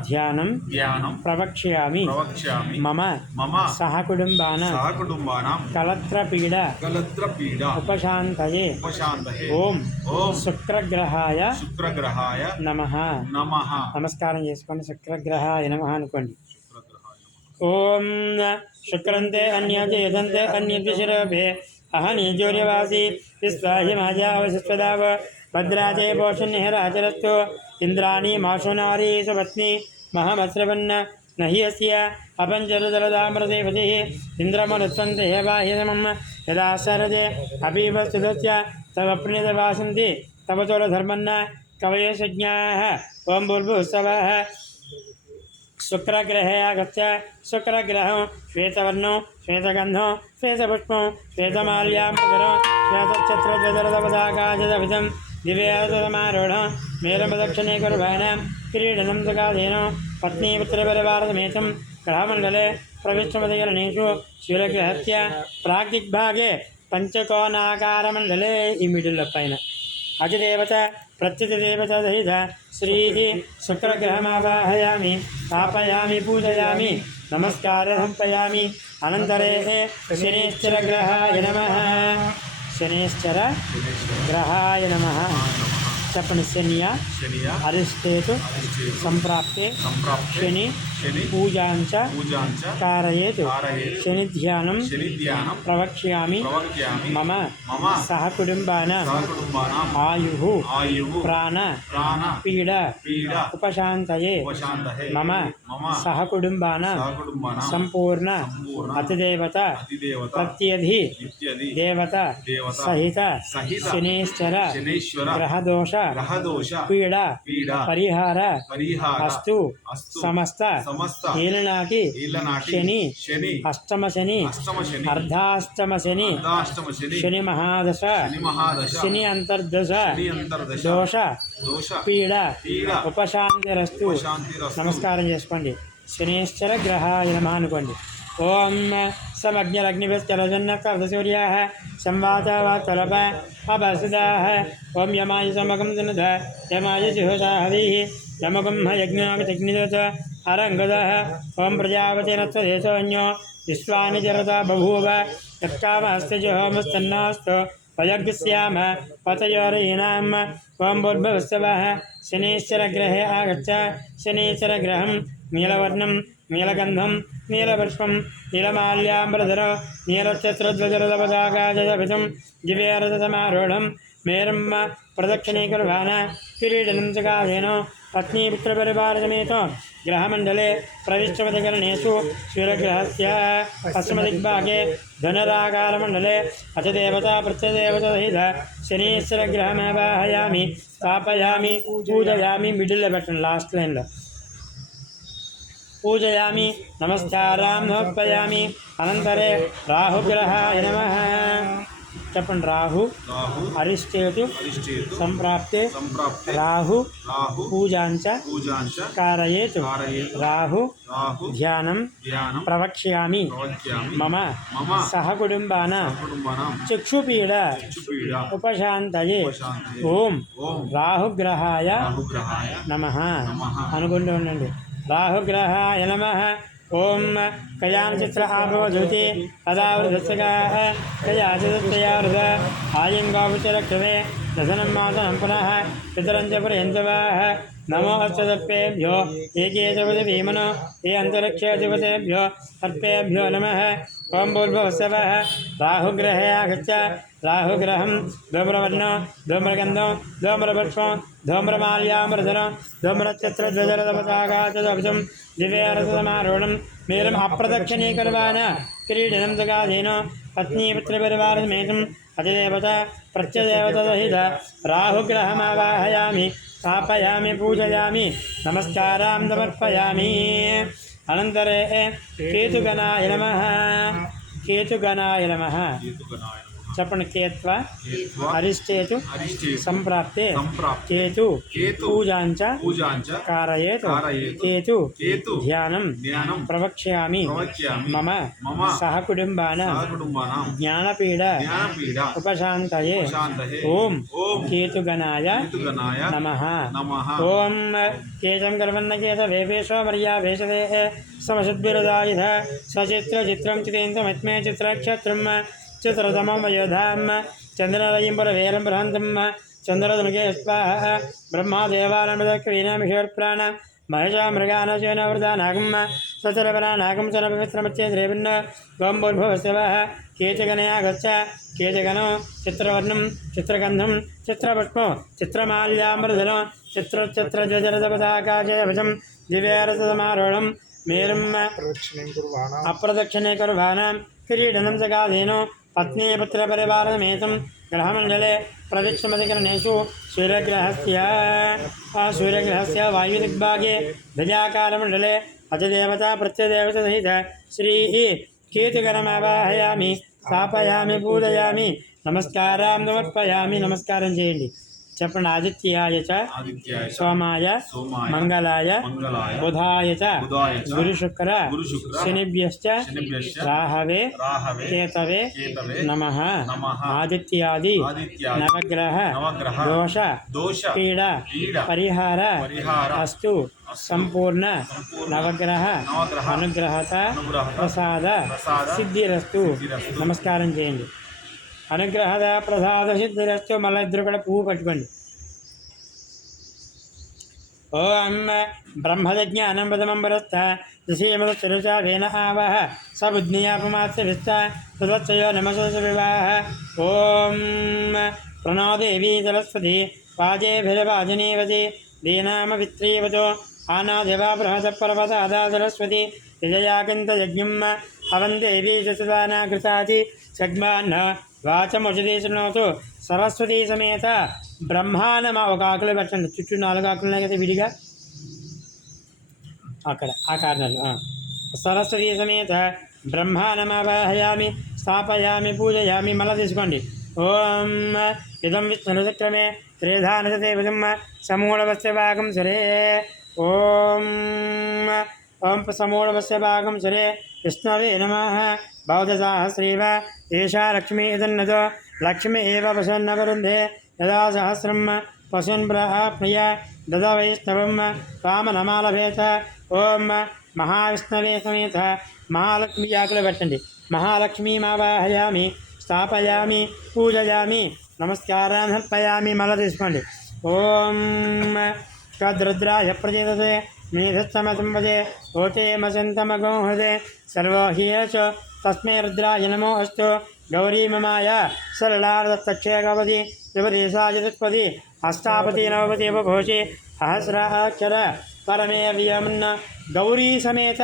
ధ్యానం ప్రవక్ష్యామి మమ సహ కుటుంబానాం కలత్రపీడ ఉపశాంతయే ఓం శుక్రగ్రహాయ నమః నమస్కారం చేసుకోండి శుక్రగ్రహాయ నమః అనుకోండి ओम शुक्रन्ते अन्यते यदन्ते अन्यद्विशरभे अहनीजोर्यवासी विश्वाहि माजावशिष्पदाव भद्राजे पोषण्यहराचरस्तु इन्द्राणी माशुनारी सुपत्नी महमस्रवन्न नहि अस्य अपञ्चरदलदामृतेपतिः इन्द्रमनुत्सन्ते हेवाह्यमं यदा शरदे अभीवस्तुतस्य तव प्रणीतवासन्ति तव चोरधर्मन्न कवये सज्ञाः ओं भूर्भुवस्सवः शुक्रग्रहे आगत्य शुक्रग्रहं श्वेतवर्णो श्वेतगन्धो श्वेतपुष्पो श्वेतमाल्याम्बरधरो श्वेतच्छत्रध्वजरथपताकाशविधं दिव्यरथसमारूढं मेरुं गर्भान् किरीटनं सकाधेन पत्नीपुत्रपरिवारसमेतं ग्रहमण्डले प्रविष्टमधिकरणेषु सूर्यग्रहस्य प्राग्दिग्भागे पंचकोणाकारमण्डले ई मिडिल पैन अधिदेवता प्रत्यतिदेवता सहित श्रीः शुक्रग्रहमावाहयामि स्थापयामि पूजयामि नमस्कारं समर्पयामि अनन्तरे शनिश्चरग्रहाय नमः शनिश्चरग्रहाय नमः చెప్పండి. శనియ అరిష్టేతు సంప్రాప్తే శని పూజాంచ కారయేత్ శని ధ్యానం ప్రవక్ష్యామి మమ సహ కుటుంబాన ఆయు ప్రాణ పీడ ఉపశాంతయే మమ సహ కుటుంబాన సంపూర్ణ అతిదేవత ప్రత్యధి దేవత సహిత శనేశ్వర గ్రహదోష పీడ పరిహార అస్తు సమస్త ఏలనాటి శని అష్టమ శని అర్ధాష్టమ శని శని మహాదశ శని అంతర్దశ దోష పీడ ఉపశాంతిరస్తు. నమస్కారం చేసుకోండి. శనేశ్వర గ్రహాయ నమః అనుకోండి. ఓం సమగ్నిరగ్నిభిశ్చరజన్నకర్ధసూర్యా సంవాతవతలప అపసుదాః ఓం యమాయ సమగం దునద యమాయ జిహోషా హవిః యమగం యజ్ఞామితగ్నిదత అరంగదః ఓం ప్రజాపతిరత్వదేశోऽన్యో విశ్వాని జరత బభూవ యత్కామస్తజహోమస్తన్నాస్తు వయగ్స్యామ పతయోరీనాం ఓం భూర్భువస్సవః శనీశ్వరగ్రహే ఆగచ్చ. శనీశ్వరగ్రహం నీలవర్ణం నీలగంధం నీలపుష్పం నీలమాల్యాంబరధరం నీలఛత్రధ్వజరథపతాకాజయభితం దివ్యరథసమారూఢం మేరం ప్రదక్షిణీకుర్వాణ కిరీటనం చకాసేన పత్నీపుత్రపరివారసమేతో గ్రహమండలే ప్రవిష్టమతికరణేషు సూర్యగ్రహస్య పశ్చిమదిగ్భాగే ధనురాకారమండలే అతిదేవతా ప్రత్యదేవతసహిత శనీశ్వరగ్రహమావాహయామి స్థాపయామి పూజయామి. మిడిల్లో పెట్టండి, లాస్ట్ లైన్లో పూజయామి నమస్కారం సమర్పయామి. అనంతరే రాహుగ్రహాయ నమః. చెప్పండి. రాహు అరిష్టేతు సంప్రాప్తే రాహు పూజాంచ కారయేత్ రాహు ధ్యానం ప్రవక్ష్యామి మమ సహ కుటుంబాన చక్షుపీడ ఉపశాంతయే ఓం రాహుగ్రహాయ నమః అనుకుంటూ ఉండండి. రాహుగ్రహాయ నమః. ఓం కయానచిత్ర ఆభవజ్యోతి పదావృతస్యగాః కయాచిత్రయావృత ఆయంగాపుచరక్షమే దశనం మాసనం పునః పితరంచ పురయంచవాః నమో అస్తదప్పేభ్యో ఏకేతవతి భీమనో ఏ అంతరిక్షేతిపతేభ్యో సర్పేభ్యో నమః. ఓం భూర్భువస్సవః రాహుగ్రహే ఆగచ్చ. రాహుగ్రహం ధూమ్రవర్ణం ధూమ్రగంధం ధూమ్రపుష్పం ధూమ్రమాల్యాంబరధరం ధూమ్రఛత్రధ్వజరథపతాకాజయభితం దివ్యరథసమారూఢం మేరం అప్రదక్షిణీకర్వాణ కిరీటనం జగాధేన పత్నీపుత్రపరివారసమేతం అతిదేవత ప్రత్యదేవతసహిత రాహుగ్రహమావాహయామి స్థాపయామి పూజయామి నమస్కారం సమర్పయామి. అనంతరే కేతుగణాయ నమః. కేతుగణాయ నమః. చెప్పండి. కేత్వ అరిష్టేతు సంప్రాప్తే కేతు పూజాంచ కారయేత్ కేతు ధ్యానం ప్రవక్ష్యామి మమ సహ కుటుంబాన జ్ఞానపీడ ఉపశాంతయే ఓం కేతుగణాయ నమః. ఓం కేతం గర్వన్నకేత వేవేశో మర్యా వేషదే సమసద్భిరుదాయుధ సచిత్ర చిత్రం చితేంద్రమత్మే చిత్రక్షత్రం చిత్రతమం వయోధాం చంద్రరయం పురవేరం బృహంతం చంద్రధనుకే స్వాహ బ్రహ్మాదేవానమృతక్వీనామిషోర్ప్రాణ మహిషా మృగానశేనవృతానాగం సచరపరానాగం చనపవిత్రమచ్చేద్రేభిన్న గోంభోర్భవశవః కేచగణయా గచ్చ. కేచగణో చిత్రవర్ణం చిత్రగంధం చిత్రపుష్పం చిత్రమాల్యాంబరధనం చిత్రఛత్రధ్వజరథపతాకాజయభితం దివ్యరథసమారూఢం మేరం అప్రదక్షిణీకర్వాణ కిరీటనం జగాధేన పత్నీపుత్రపరివారసమేతం గ్రహమండలే ప్రదక్షిణమధికరణేషు సూర్యగ్రహస్య వాయుదిగ్భాగే ధ్వజాకారమండలే అతిదేవతా ప్రత్యదేవతసహిత శ్రీ కేతుగణమావాహయామి స్థాపయామి పూజయామి నమస్కారం సమర్పయామి. నమస్కారం చేయండి. చెప్పండి. ఆదిత్యాయ చ సోమాయ మంగళాయ బుధాయ చ గురుశుక్ర శనిభ్యశ్చ రాహవే కేతవే నమః. ఆదిత్యాది నవగ్రహ దోష పీడ పరిహార అస్తు సంపూర్ణ నవగ్రహ అనుగ్రహత ప్రసాద సిద్ధిరస్తు. నమస్కారం చేయండి. అనుగ్రహద ప్రసాద సిద్ధిరస్తు. మళ్ళీ ఇద్దరు కూడా పువ్వు పట్టుకోండి. ఓం బ్రహ్మజ్ఞానం ప్రథమంబరస్థ ఋషీమృచరుచా వేన ఆవహ స బుద్ధియాపమాత్సవిస్థ తదచ్చయో నమస వివాహ ఓం ప్రణోదేవీ సరస్వతి వాజేభిర్వాజనీవతి దీనామవిత్రీవతో ఆనాదేవా బృహత పర్వతాదా సరస్వతి విజయాకంతయజ్ఞం హవం దేవీ శుసదానాకృతాది సగ్మాన్న వాచముషిది శృణోతు సరస్వతీ సమేత బ్రహ్మాండమ ఒక ఆకులు పెట్టండి చుట్టూ 4 ఆకులు ఉన్నాయి కదా విడిగా అక్కడ ఆ కారణాలు సరస్వతీ సమేత బ్రహ్మాండమావాహయామి స్థాపయామి పూజయామి మళ్ళీ తీసుకోండి ఓం ఇదం విష్ణుచక్రమే త్రేధానదేవజం సమూఢవస్య భాగం సరే ఓం సమూఢవస్య భాగం సరే విష్ణవే నమః బౌద్ధసాహస్రీవ ఏషా లక్ష్మీ ఇదన్నదో లక్ష్మీ ఏవ పశున్నవరుంధే యదా సహస్రం పశున్ ప్రాప్నుయ దద వైష్ణవం రామనమాలభేత ఓం మహావిష్ణవే సమేత మహాలక్ష్మీ ఆకులు పెట్టండి మహాలక్ష్మీమావాహయామి స్థాపయామి పూజయామి నమస్కారాన్ని సమర్పయామి మళ్ళీ తీసుకోండి ఓం తద్రుద్రాయ ప్రచేతతే మేధస్తమసంపదే ఓతే మసంతమగోహదే సర్వో హీయచ తస్మై రుద్రాయ నమో అస్తు గౌరీ మమాయ సరళార్దత్తక్షేకవతి యువదేశాయ తత్పది అష్టాపతి నవపతి ఉపభోషి సహస్రాక్షర పరమే వియమున్న గౌరీ సమేత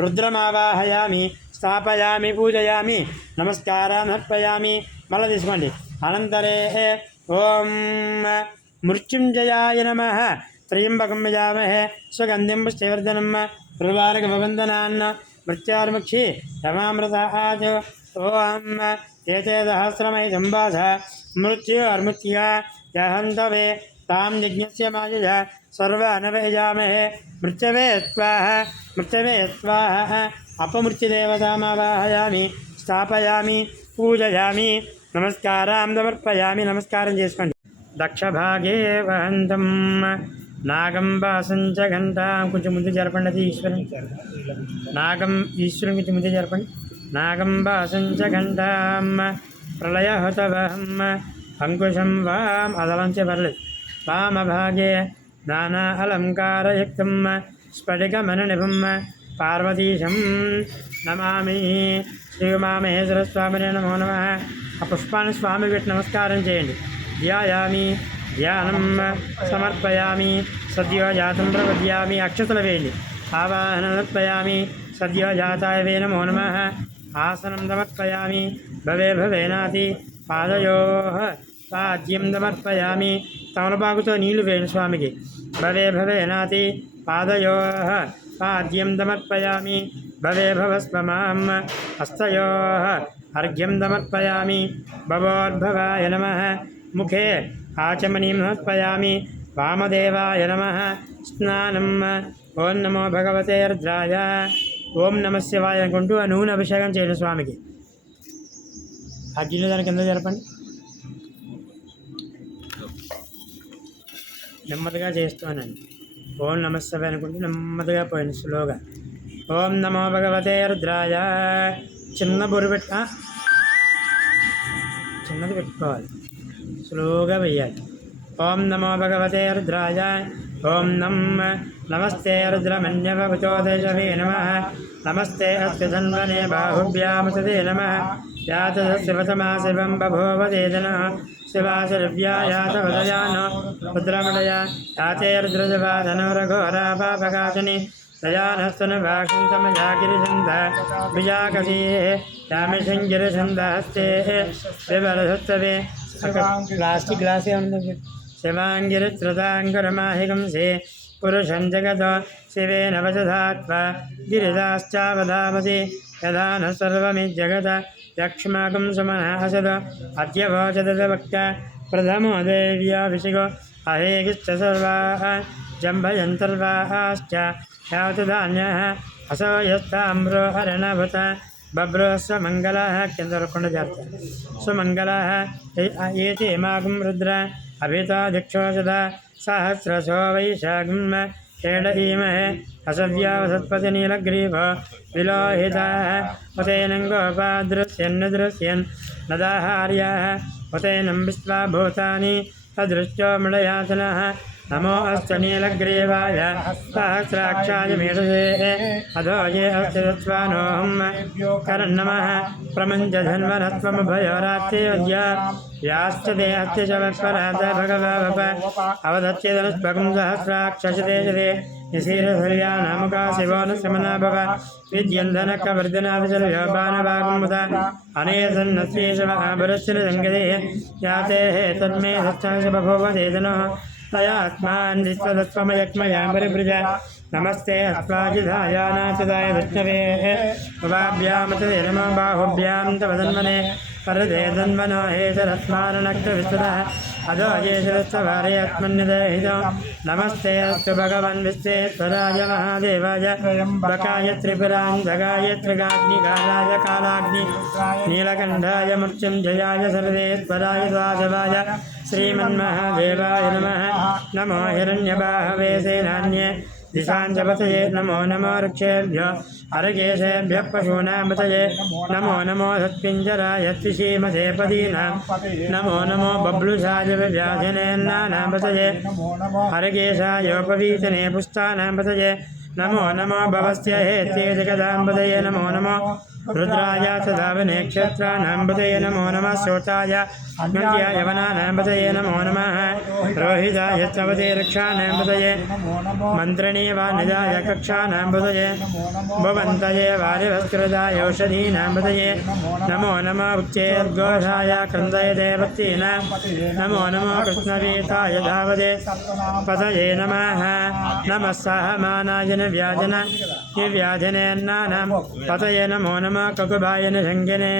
రుద్రమావాహయామి స్థాపయామి పూజయామి నమస్కారాన్ని సమర్పయామి మళ్ళీ తీసుకోండి అనంతరే ఓం మృత్యుంజయాయ నమః త్రయంబకం యజామహే సుగంధిం పుష్టివర్ధనం ఉర్వారుకవందనాన్న మృత్యార్ముక్షి రమామృతాజ్ ఓం ఏతే సహస్రమై సంబాధ మృత్యుర్ముఖ్య యహంతవే తాం జిజ్ఞస్య మాయయ సర్వానవయజామహే మృత్యవే స్వాహ అపమృత్యుదేవతామావాహయామి స్థాపయామి పూజయామి నమస్కారం సమర్పయామి నమస్కారం చేసుకోండి దక్షభాగే వహంతం నాగం వాసంచ ఘంటాం కొంచెం ముందు జరపండి అది ఈశ్వరుని నాగం ఈశ్వరుని కొంచెం ముందు జరపండి నాగం వాసంచ ఘంటాం ప్రళయహతవహం అంకుశం వాం అదలంచే పర్లేదు వామభాగే నానా అలంకారయుక్తం స్ఫటికమనునిభం పార్వతీశం నమామి శ్రీ ఉమామహేశ్వర స్వామినే నమో నమః ఆ పుష్పాన్ని స్వామి పెట్టి నమస్కారం చేయండి ధ్యాయామి ధ్యానం సమర్పయామి సద్యోజాతం ప్రపద్యామి అక్షతలు వేయండి ఆవాహనం సమర్పయామి సద్యోజాతాయ వే నమో నమః ఆసనం సమర్పయామి భవే భవేనాతి పాదయో పాద్యం సమర్పయామి తమలపాకుతో నీళ్లు వేయండి స్వామికి భవే భవేనాతి పాదయో పాద్యం సమర్పయామి భవే భవస్వమాం హస్తయో అర్ఘ్యం సమర్పయామి భవోద్భవాయ నమః ముఖే ఆచమనీం సమర్పయామి వామదేవాయ నమః స్నానం ఓం నమో భగవతే రుద్రాయ ఓం నమః శివాయ అనుకుంటూ ఆ నూనె అభిషేకం చేయండి స్వామికి ఆ గిన్నె దాని కింద జరపండి నెమ్మదిగా చేస్తానండి ఓం నమః శివాయ అనుకుంటూ నెమ్మదిగా పోయింది స్లోగా ఓం నమో భగవతే రుద్రాయ చిన్న బొరు చిన్నది పెట్టుకోవాలి స్లోగా వెయ్యాలి ఓం నమో భగవతే రుద్రాయ ఓం నమస్తే రుద్రమన్యవచోదశవే నమః నమస్తే అస్య ధన్వనే బాహుభ్యామసదే నమః యాతశివతమా శివం బభోవదేదన శివాశరవ్యాయాతవదయాన రుద్రమడయ యాతే రుద్రజవాధనురఘోరాపాపకాశని దయానస్తన భాషంతమయాగిరిచంద విజాకసీ రామశంగిరిచందహస్తే వివరధత్వే ప్లాస్టిక్ గ్లాసే ఉంది శివాంగిరిత్రతాంగురమాహికంసే పురుషం జగత శివేన వచధాత్వా గిరిదాశ్చావధామసి యదా న సర్వమిజ్జగత యక్ష్మాకం సుమనాసద అద్యవోచదవక్త ప్రథమో దేవ్యాభిషికో అహేగిశ్చ సర్వాః జంభయంతర్వాశ్చ యాతుధాన్యః అసో యస్తామ్రో హరణభుత బభ్రో స్వమంగళః కింద కొండ జాగ్రత్త స్వమంగళః ఏతే మాగం రుద్ర అభితా దిక్షోషద సహస్రశో వైశాఖం ఏడీమహే అసవ్యావసత్పతి నీలగ్రీవ విలోహితాః ఉతైనం గోపాదృశ్యన్ నదాహార్యాః ఉతైనం విశ్వాభూతాని తదృశ్యో మృళయాసనః नमो अस्तु नीलग्रीवाय सहस्राक्षाय मेधसे अधो ये अस्तित्वानोऽहं करन्नमः प्रमञ्चधन्वनत्वमभयोरात्रियोज्य याश्च देहस्य च वत्परात भगवप अवदच्चेदनुष्पकं सहस्राक्षसते जते निशीरधर्या नामका शिवो न समना भव विद्यन्धनकवर्धनादिजलयोपानभागमुद अनेसन्नस्येषमहाभरश्चिरसङ्गते याते तन्मे सत्संस बभूव चेतनो तयात्मान् विश्वदत्वमयक्मया परिभृज नमस्ते अस्वाजिधायानाचदाय विष्णवे उभाभ्यामतदे नमो बाहुभ्यां तव धन्वने परदे धन्वनो हेतरस्माननक्तविस्तुतः अधो ये शिरस्वभारे अस्मन्यदेहितो नमस्ते अस्तु भगवन् विश्वेश्वराय महादेवाय त्र्यम्बकाय त्रिपुरान्धकाय त्रिगाग्निकालाय कालाग्नि नीलकण्ठाय मृत्युञ्जयाय सर्वेश्वराय द्वादवाय श्रीमन्महादेवाय नमः नमो हिरण्यबाहवे सेनान्ये दिशाञ्जपतये नमो नमो वृक्षेभ्यो अरकेशेभ्यः पशूनां पतये नमो नमो सत्पिञ्जराय त्रिशीमसे पदीनां नमो नमो बब्लुषाय व्याधिनेन्नानां पतये हरकेशायोपवीतने पुष्टानां पतये नमो नमो भवस्य हेत्ये जगदां पतये नमो नमो रुद्राय सदावने क्षेत्राणां पतये नमो नमः शोचाय अग्नत्याय यवनानां पतये नमो नमः रोहिताय चवते रक्षाणां पतये मन्त्रणीवानिजाय कक्षाणां पतये भवन्तये वारिभस्कृताय औषधीनां पतये नमो नमः उच्चैर्घोषाय क्रन्दये देवतीनां नमो नमो कृष्णवीताय धावते पतये नमः नमः सहमानाय व्याजन निर्व्याजनेन्नानां पतये नमो नमः ककुभाय निषङ्गिने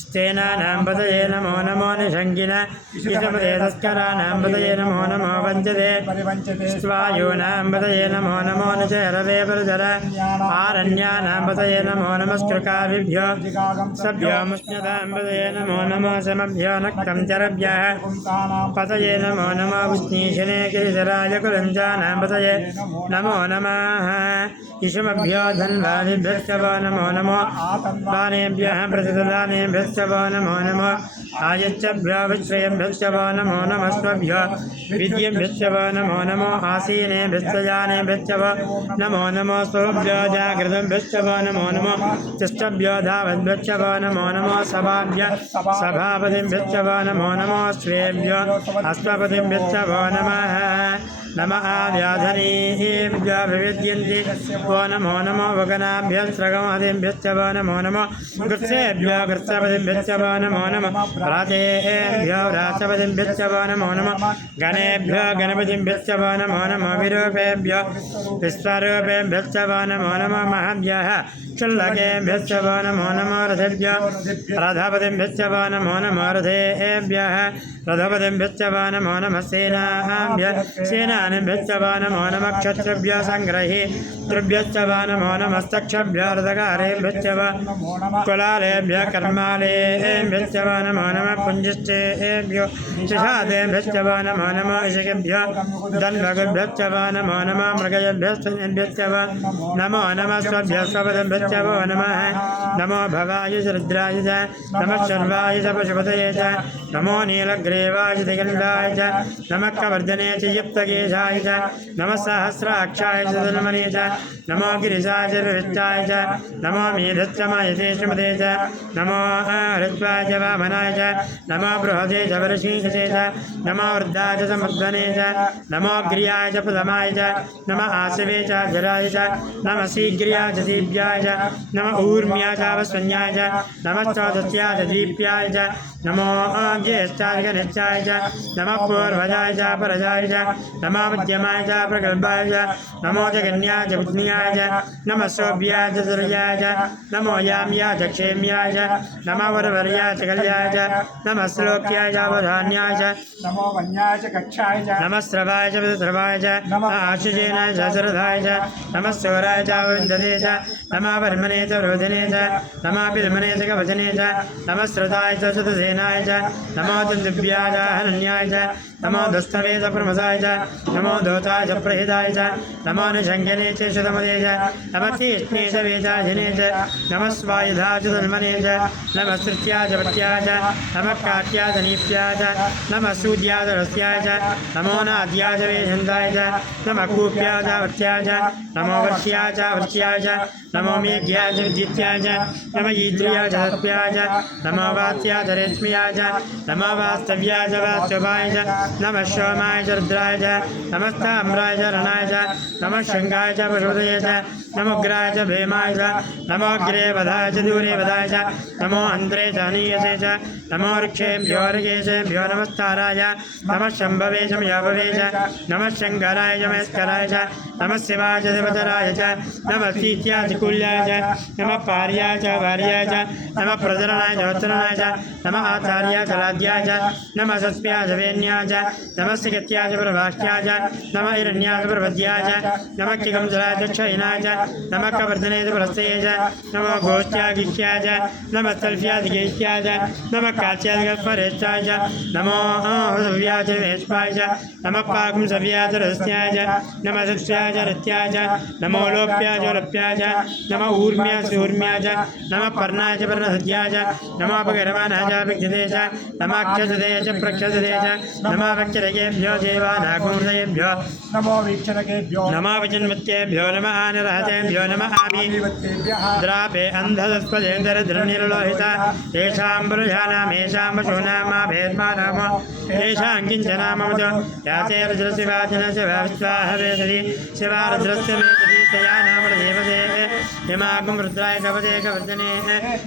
स्तेनानां पतये नमो नमो निषङ्गिन इषमदे तस्कराणां पतये नमो नमो वञ्चते स्वायूनां पतये नमो नमो निचरवे परजर आरण्यानां पतये नमो नमस्कृकाभिभ्यो सभ्यो मुष्ण्यतां पतये नमो नमो समभ्यो नक्तं चरभ्यः पतये नमो नमो उष्णीशने गिरिधराय कुलञ्जानां पतये नमो नमः इषमभ्यो धन्वादिभ्यश्च वो नमो नमो दानेभ्यः प्रतिदानेभ्यश्च वो नमो नमो आयच्छभ्यो विश्वयेभ्यश्च वो नमो नमः स्वभ्यो विद्येभ्यश्च वो नमो नमो आसीनेभ्यश्च जानेभ्यश्च वो नमो नमो स्वभ्यो जागृतेभ्यश्च वो नमो नमो तिष्ठभ्यो धावद्भ्यश्च वो नमो नमो सभापतिभ्यश्च वो नमो नमो स्वेभ्यो अश्वपतिभ्यश्च वो नमः नमः व्याधनीभ्यो विविद्यन्ति वो नमो नमो वगनाभ्यस्त्रगमादिभ्यश्च वो नमो नमो कृत्सेभ्यो कृत्सपतिभ्यश्च वो नमो नमः प्राचेभ्यो व्राचपतिभ्यश्च वो नमो नमः गणेभ्यो गणपतिभ्यश्च वो नमो नमः विरूपेभ्यो विश्वरूपेभ्यश्च वो नमो नमः महभ्यः क्षुल्लकेभ्यश्च वो नमो नमो रथेभ्यो रथपतिभ्यश्च वो नमो नमो रथेभ्यः रथपतिभ्यश्च वो नमो नमः सेनाभ्यः सेनानिभ्यश्च वो नमो नमः क्षत्रिभ्यो सङ्ग्रही त्रिभ्यश्च वो नमो नमस्तक्षभ्यो रथकारेभ्यश्च वो कुलालेभ्यः कर्मालेभ्यश्च वो नमो नमः पुञ्जिष्ठेभ्यो शिशादेभ्यश्च वो नमो नमो इषकेभ्यो दन्वगुभ्यश्च वो नमो नमः मृगयभ्यश्च वो नमो नमः स्वभ्यः स्वपदभ्यश्च वो नमः नमो भवाय च रुद्राय च नमः शर्वाय च पशुपतये च नमो नीलग्रीवाय च दिगन्धाय च नमः कवर्धने च युक्तकेशाय च नमः सहस्राक्षाय च धन्वने च नमो गिरिजाय च विविष्टाय च नमो मेधश्चमयते श्रीमते च नमो हृत्वाय च वामनाय च नमो बृहते च वरशीषे च नमो वृद्धाय च समर्धने च नमो गिर्याय च प्रथमाय च नमः आशिवे च जराय च नमः शीघ्र्याय च दीप्याय च नमः ऊर्म्याय च वस्वन्याय च नमः चौदस्याय च दीप्याय च नमो ज्येष्ठाय गणेशाय च नमः पूर्वजाय च परजाय च नमः मध्यमाय च प्रगल्भाय च नमो जगन्याय च बुद्ध्याय च नमः शोभ्याय च दुर्याय च नमो याम्याय च क्षेम्याय च नमः वरवर्याय च कल्याय च नमः श्लोक्याय च अवधान्याय च नमो वन्याय च कक्षाय च नमः श्रवाय च विश्रवाय च नमः आशुजेनाय च शरदाय च नमः शौराय च विन्दते च नमः वर्मणे च रोधने च नमः पिर्मणे च कवचने च नमः श्रुताय च सुतसेनाय च नमो दुन्दुभ्याय च हनन्याय च नमो दुस्तवे च प्रमसाय च नमो दोताय च प्रहिताय च नमो निषङ्गने च शतमदे च नमः तीक्ष्णे च वेदाधिने च नमः स्वायुधाय च धन्वने च नमः श्रुत्याय वट्याय नमः काट्याय नीप्याय नमः सूर्याय रस्याय नमो नाद्याय वेशन्ताय नमः कूप्याय वट्याय नमो वर्ष्याय वर्ष्याय नमो मेघ्याय विद्युत्याय नमः ईद्रियाय सत्याय नमो वात्याय रेश्म्याय नमो वास्तव्याय वास्तवाय नमः सोमाय रुद्राय नमस्ताम्राय रणाय नमः शृंगाय पशुपतये नमोग्राय भीमाय नमोग्रे वधाय दूरे वधाय नमो अन्ध्रे च नीयसे च नमो ऋक्षेभ्यो ऋगेशेभ्यो नमस्ताराय नमः शम्भवे च याभवे च नमः शङ्कराय च महेश्वराय च नमः शिवाय च देवतराय च नमः सीत्याय च कुल्याय च नमः पार्याय च भार्याय च नमः प्रजननाय च वत्सनाय च नमः आचार्याय च लाद्याय च नमः सस्याय च वेण्याय च नमः सिगत्याय च प्रभाष्याय च नमः हिरण्याय च प्रभद्याय च नमः किगंसराय च क्षयिनाय च नमः कवर्धने च प्रस्थये च नमः घोष्ट्याय गिष्ट्याय च नमः तल्फ्याय च गेष्ट्याय च नमः काच्याय च कल्परेष्ट्याय च नमो हृदव्याय च वेश्पाय च नमः पाकुं सव्याय च रस्याय च नमः सस्याय च रत्याय च नमो लोप्याय च लोप्याय च नमः ऊर्म्याय च ऊर्म्याय च नमः पर्णाय च पर्णसद्याय च नमः अपगरमानाय च विक्षते च नमः अक्षसदे च प्रक्षसदे च नमः वक्षरकेभ्यो देवानागुणदयेभ्यो नमो वीक्षणकेभ्यो नमः विजन्मत्येभ्यो नमः आनिर्हतेभ्यो नमः आमि द्रापे अन्धस्पदेन्दरधृनिर्लोहित येषां पुरुषाणामेषां पशूनामाभेद्मानाम येषां किञ्चनाममुच याते रुद्रस्य वाचनस्य विश्वाहवेदति शिवा रुद्रस्य वेदति तया नाम देवते यमागं रुद्राय कवचे कवर्धने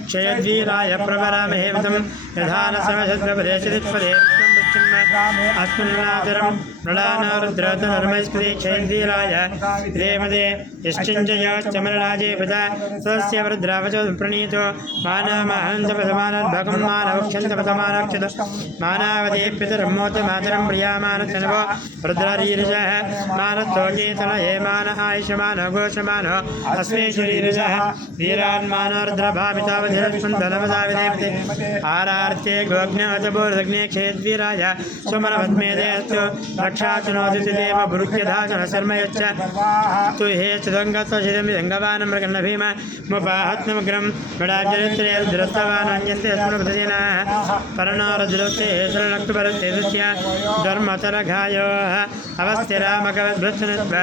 क्षयद्वीराय प्रवरामहेवतं यथा न समशस्त्रपदेशदित्पदे अस्मिन्नादरं मृडानरुद्रतनर्मस्पति क्षयद्वीराय देवते यश्चिञ्चयोश्चमरराजे पदा स्वस्य वृद्रावचो प्रणीतो मानामहन्तपदमानद्भगं मानवक्षन्तपदमानक्षत मानावते पितरमोत मातरं प्रियामानचनवो रुद्ररीरजः मानस्तोकेतन हे मान आयुष्यमान घोषमान अस्मे शरीरजः वीरान्मानरुद्रभामितावधिरस्पन्दनमदाविदेवते आरार्थे गोग्नहतबोर्दग्ने क्षेद्वीराय सुमनपद्मेदेस्तु रक्षाचनोदिति देव भुरुक्यधाचन शर्मयच्च तु हे चिदङ्गत्वशिदमिदङ्गवानं मृगन्न भीम मुपाहत्नमग्रं मृडाचरित्रे रुद्रस्तवानन्यस्य स्मृपतिनाः पर्णोरुद्रोत्ते शरणक्तुपरस्ते दृश्य धर्मतरघायोः अवस्थिरामकवद्भृत्सनत्व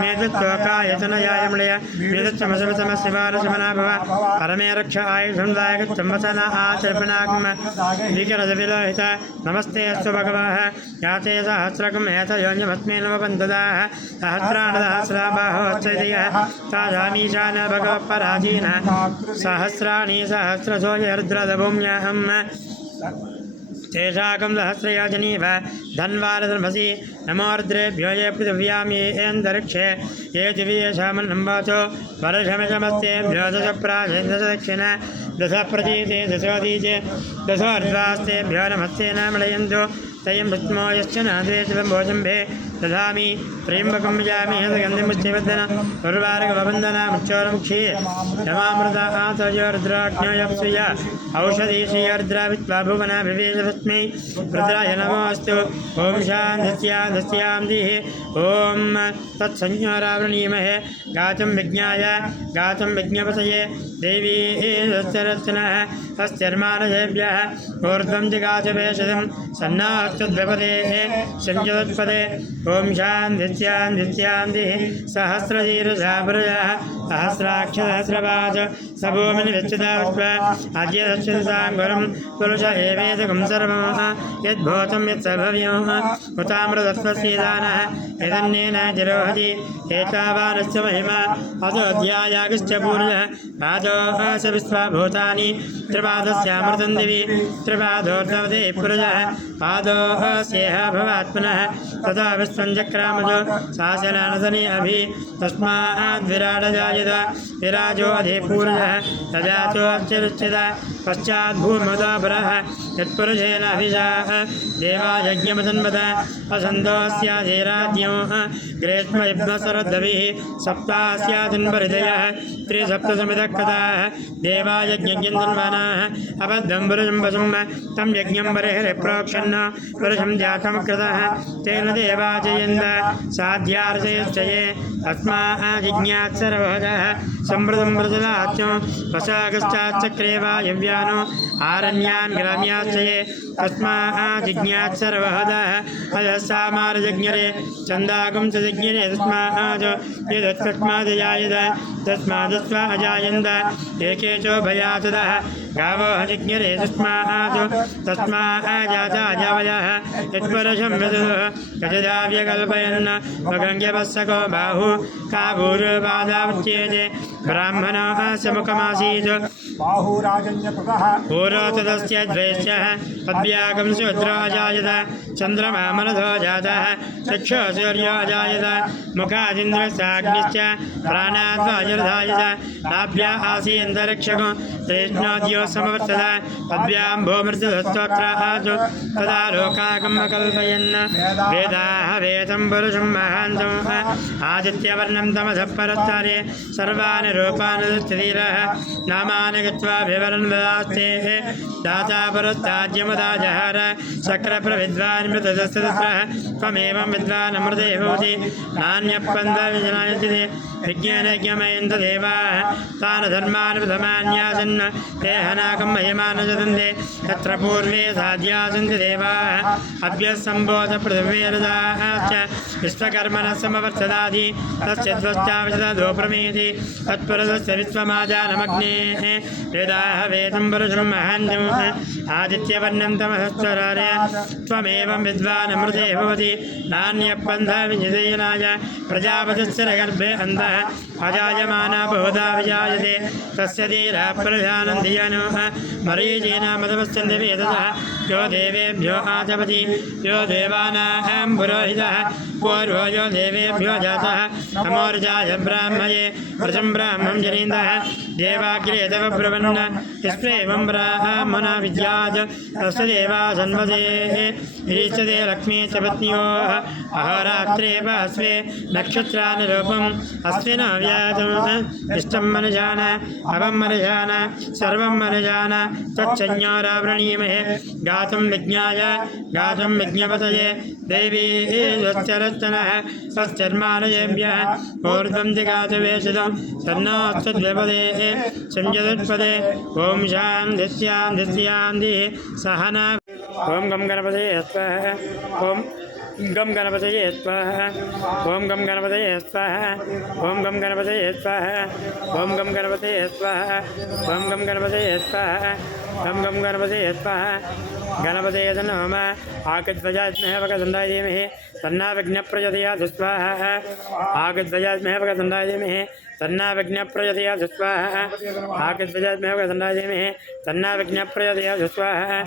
मेदुत्वकायतनयाय मृय मेदुत्वमसमसमशिवारशमना भव परमे रक्ष आयुषं दायकत्वमसन आचर्पणागम विकरजविलोहित नमस्ते अस्तु भगवः याते सहस्रकं हेतयोन्यमस्मे नमपन्तदाः सहस्राणसहस्राबाहो चैतयः ताजामीशान भगवत्पराधीन सहस्राणि सहस्रशो यरुद्रदभूम्यहम् तेषाकं सहस्रयोजनीव धन्वारधर्मसि नमोर्द्रेभ्यो ये पृथिव्यां ये अन्तरिक्षे ये दिवि येषामन्नम्बाचो वर्षमिषमस्तेभ्यो दश प्राचीन दश दक्षिण दश प्रतीते दशोदीचे दशोर्ध्वास्तेभ्यो नमस्ते न मलयन्तु तयं विष्णो यश्च नादे शिवम्भोजम्भे दधामि त्र्यम्बकं यामि हृदगन्धिमुच्चैवदन उर्वारकवन्दनामुच्चोरमुक्षी यमामृता आतयोर्द्राज्ञयप्सुय औषधीश्रियर्द्रावित्वा भुवना विवेशतस्मै रुद्राय नमोऽस्तु ॐ शान्तिस्यां दिः ॐ तत्संज्ञारावृणीमहे गातुं विज्ञाय गातुं विज्ञपतये देवी रचनः तस्यर्मानजेभ्यः ऊर्ध्वं जिगाचवेशदं सन्नास्तुद्विपदेः संजोत्पदे ॐ शान्तिस्यान्तिः सहस्रशीर्षापुरजः सहस्राक्षसहस्रपाद सभूमिनिविच्युताविश्व अद्य दक्षिणसां गुरुं पुरुष एवेदकं सर्वं यद्भूतं यत्सर्वव्यं हुतामृतत्वस्यदानः यदन्नेन तिरोहति एतावानस्य महिमा अतोऽध्यायागश्च पूर्णः पादोऽस विश्वभूतानि त्रिपादस्यामृतं दिवि त्रिपादोर्धवते पुरुषः पादोऽस्येह भवात्मनः तथा विश्वञ्चक्रामजो शासनानसने अभि तस्माद्विराडजायत विराजो अधिपूर्णः तदाचोच्चरुच्यत पश्चाद्भूर्मदापरः यत्पुरुषेण अभिषाः देवायज्ञमसन्वत असन्तोऽस्याधीराज्ञो ग्रेष्मयज्ञसरद्भिः सप्तास्यादिन्परिधयः त्रिसप्तसमितकथाः देवायज्ञन्वनाः अबद्धं पुरुषं वसुं तं यज्ञं बर्हिः प्रोक्षन् पुरुषं जातमकृतः तेन देवाच साधयन्द साध्यार्जयश्चये अस्माजिज्ञात् सर्वहदः सम्प्रदं प्रजलाच्यो वसागश्चाच्चक्रे वायव्यानो आरण्यान् ग्राम्याश्चये तस्माजिज्ञात् सर्वहदः अयस्सामारजज्ञरे चन्दागं च जज्ञरे तस्माज यदत्तस्मादजायद तस्मादस्वा अजायन्द एके चोभयाचदः गावो हजिज्ञरे तस्माजावयः यत्परशं विदुः गजदाव्यकल्पयन् वगङ्ग्यपस्सको बाहु काभूर्वादावच्येते ब्राह्मणः समुखमासीत् बाहुराजन्यकृतः पूर्वतदस्य द्वैश्यः पद्व्यागं शूद्रो अजायत चन्द्रमा मनसो जातः चक्षो सूर्यो अजायत मुखादिन्द्रस्याग्निश्च प्राणाद्वायुर्धायत नाभ्या आसीन्दरिक्षको तृष्णोद्यो समवर्तत पद्भ्यां भूमृत्युस्तोत्रासु तदा लोकागम् अकल्पयन् वेदाः वेदं पुरुषं महान्तम् आदित्यवर्णं तमसः परस्तारे सर्वाणि रूपाणि दृष्टिधीरः नामानि गत्वा विवरन् ददास्ते दाता पुरस्ताद्यमुदाजहार शक्रप्रविद्वान् मृतदस्तत्रः त्वमेवं विद्वान् अमृते भवति नान्यपन्थविजनायति विज्ञानज्ञमयन्त देवाः तान् धर्मान् प्रथमान्यासन् ते हनाकं महिमान् जतन्ते तत्र पूर्वे साध्यासन्ति देवाः अभ्यस्सम्बोधपृथिवीरदाश्च विश्वकर्मणः समवर्तदादि तस्य ध्वस्ताविशदोप्रमेति तत्पुरुषस्य विश्वमाजानमग्नेः वेदाः वेदं पुरुषं महान्तं आदित्यवर्णं तमसस्वरारे त्वमेवं विद्वान् अमृते भवति नान्यपन्थविजयनाय प्रजापतिस्य गर्भे अन्धः अजायमाना बहुधा विजायते तस्य धीरः प्रधानन्धियनो मरीचीना मधुपश्चन्ति वेदतः यो देवेभ्यो आचपति यो देवानां पुरोहितः पूर्वो यो देवेभ्यो जातः तमोर्जाय ब्राह्मये व्रतं ब्राह्मं जनीन्दः देवाग्रे तव ब्रुवन्न स्प्रेमं ब्राह्मणा विद्यात् तस्य देवा सन्वसेः ईश्वते लक्ष्मी च पत्न्योः अहोरात्रे पार्श्वे नक्षत्राणि रूपम् अस्मिन् व्यातम् इष्टं मनुजान अवं मनुजान सर्वं मनुजान तच्चन्योरावृणीमहे गातुं विज्ञाय गातुं विज्ञपतये देवी स्वश्चरस्तनः स्वश्चर्मानयेभ्यः ऊर्ध्वं दिगातवेशदं सन्नोऽस्तद्व्यपदेः संयदुत्पदे ॐ शान्तिः सहना ॐ गं गणपतये स्वाहा ॐ गं गणपतये स्वाहा ॐ गं गणपतये स्वाहा ॐ गं गणपतये स्वाहा ॐ गं गणपतये स्वाहा ॐ गं गणपतये स्वाहा ॐ गं गणपतये स्वाहा गणपतये नमः आकध्वजास्महे वक्रतुण्डाय धीमहि तन्नो विघ्नप्रचोदयात् स्वाहा आकध्वजास्महे वक्रतुण्डाय धीमहि तन्नो विघ्नप्रचोदयात् स्वाहा आकध्वजास्महे वक्रतुण्डाय धीमहि तन्नो विघ्नप्रचोदयात् स्वाहा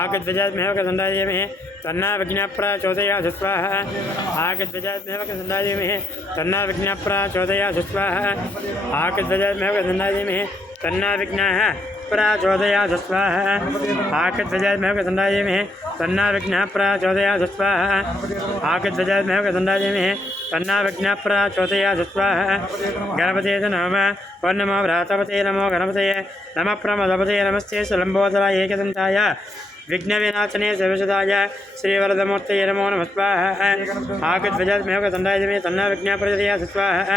आकध्वजास्महे वक्रतुण्डाय धीमहि तन्नो विघ्नप्रचोदयात् स्वाहा आकध्वजास्महे वक्रतुण्डाय धीमहि तन्नो विघ्नप्रचोदयात् स्वाहा आकध्वजास्महे वक्रतुण्डाय धीमहि तन्नो विघ्नः प्रचोदयात् स्वाहा आकध्वजास्महे वक्रतुण्डाय धीमहि तन्नो विघ्नः प्रचोदयात् स्वाहा आकध्वजास्महे वक्रतुण्डाय धीमहि तन्नो विघ्नः प्रचोदयात् स्वाहा गणपते नमः ॐ नमो व्रातपते नमो गणपतये नमः प्रमदपते नमस्ते सुलम्बोदराय एकदन्ताय विघ्नविनाशने सर्वसदाय श्रीवरदमूर्तये नमो नमः स्वाहा आकध्वजास्महे वक्रतुण्डाय धीमहि तन्नो विघ्नः प्रचोदयात् स्वाहा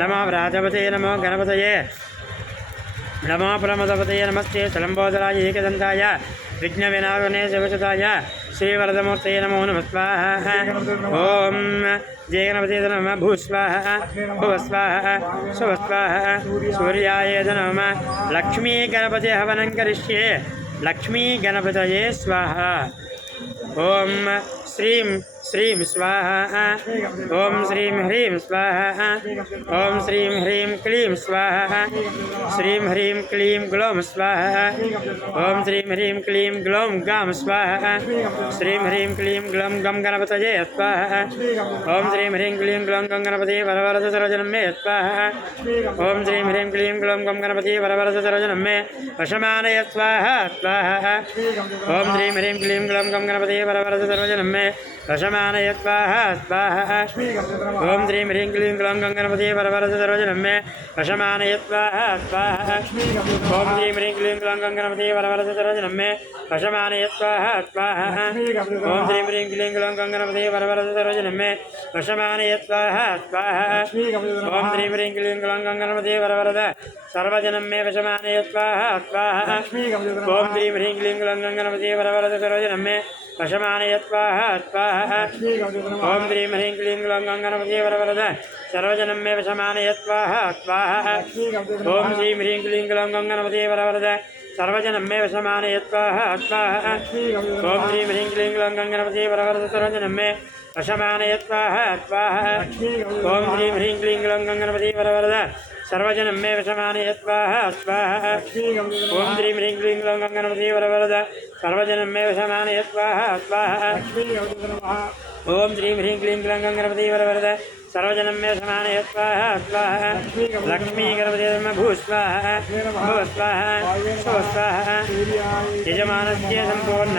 नमो व्रातपते नमो गणपतये नमो प्रमदपतये नमस्ते सुलम्बोदराय एकदन्ताय विघ्नविनाशने सर्वसदाय श्रीवरदमूर्तये नमो नमः स्वाहा ॐ जय गणपते नमः भूस्वाहा भुवस्वाहा शुभस्वाहा सूर्याय नमः लक्ष्मी गणपते हवनं करिष्ये लक्ष्मी गणपतये स्वाहा ॐ श्रीं श्रीं स्वाहा ॐ श्रीं ह्रीं स्वाहा ॐ श्रीं ह्रीं क्लीं स्वाहा श्रीं ह्रीं क्लीं ग्लौं स्वाहा ॐ श्रीं ह्रीं क्लीं ग्लौं गां स्वाहा श्रीं ह्रीं क्लीं ग्लौं गं गणपतये स्वाहा ॐ श्रीं ह्रीं क्लीं ग्लौं गं गणपतये वरवरद सर्वजनं मे स्वाहा ॐ श्रीं ह्रीं क्लीं ग्लौं गं गणपतये वरवरद सर्वजनं मे वशमानय स्वाहा स्वाहा ॐ श्रीं ह्रीं क्लीं ग्लौं गं गणपतये वरवरद सर्वजनं मे वशमानय वशमानय स्वाहा स्वाहा ओम श्रीं ह्रीं क्लीं ग्लौं गणपति वरवरद सर्वजनं मे वशमानय स्वाहा स्वाहा ओम श्रीं ह्रीं क्लीं ग्लौं गणपति वरवरद सर्वजनं मे वशमानय स्वाहा स्वाहा ओम श्रीं ह्रीं क्लीं ग्लौं गणपति वरवरद सर्वजनं मे वशमानय स्वाहा स्वाहा ओम श्रीं ह्रीं क्लीं ग्लौं गणपति वरवरद सर्वजनं मे वशमानय स्वाहा स्वाहा ओम श्रीं ह्रीं क्लीं ग्लौं गणपति वरवरद सर्वजनं मे वशमानय स्वाहा स्वाहा ओम श्रीं ह्रीं क्लीं ग्लौं गणपति वरवरद सर्वजनं मे वशमानय स्वाहा स्वाहा ओम श्रीं ह्रीं क्लीं ग्लौं गणपति वरवरद सर्वजनं मे वशमानय स्वाहा स्वाहा ओम श्रीं ह्रीं क्लीं ग्लौं गणपति वरवरद सर्वजनं मे वशमानय स्वाहा स्वाहा ओम श्रीं ह्रीं क्लीं ग्लौं गणपति वरवरद सर्वजनं मे वशमानय स्वाहा स्वाहा ओम श्रीं ह्रीं क्लीं ग्लौं गणपति वरवरद सर्वजनं मे वशमानय स्वाहा स्वाहा ओम श्रीं ह्रीं क्लीं ग्लौं गणपति वरवरद सर्वजनं मे वशमानय स्वाहा स्वाहा लक्ष्मी गणपति भू स्वाहा भू स्वाहा शो स्वाहा यजमानस्य सम्पूर्ण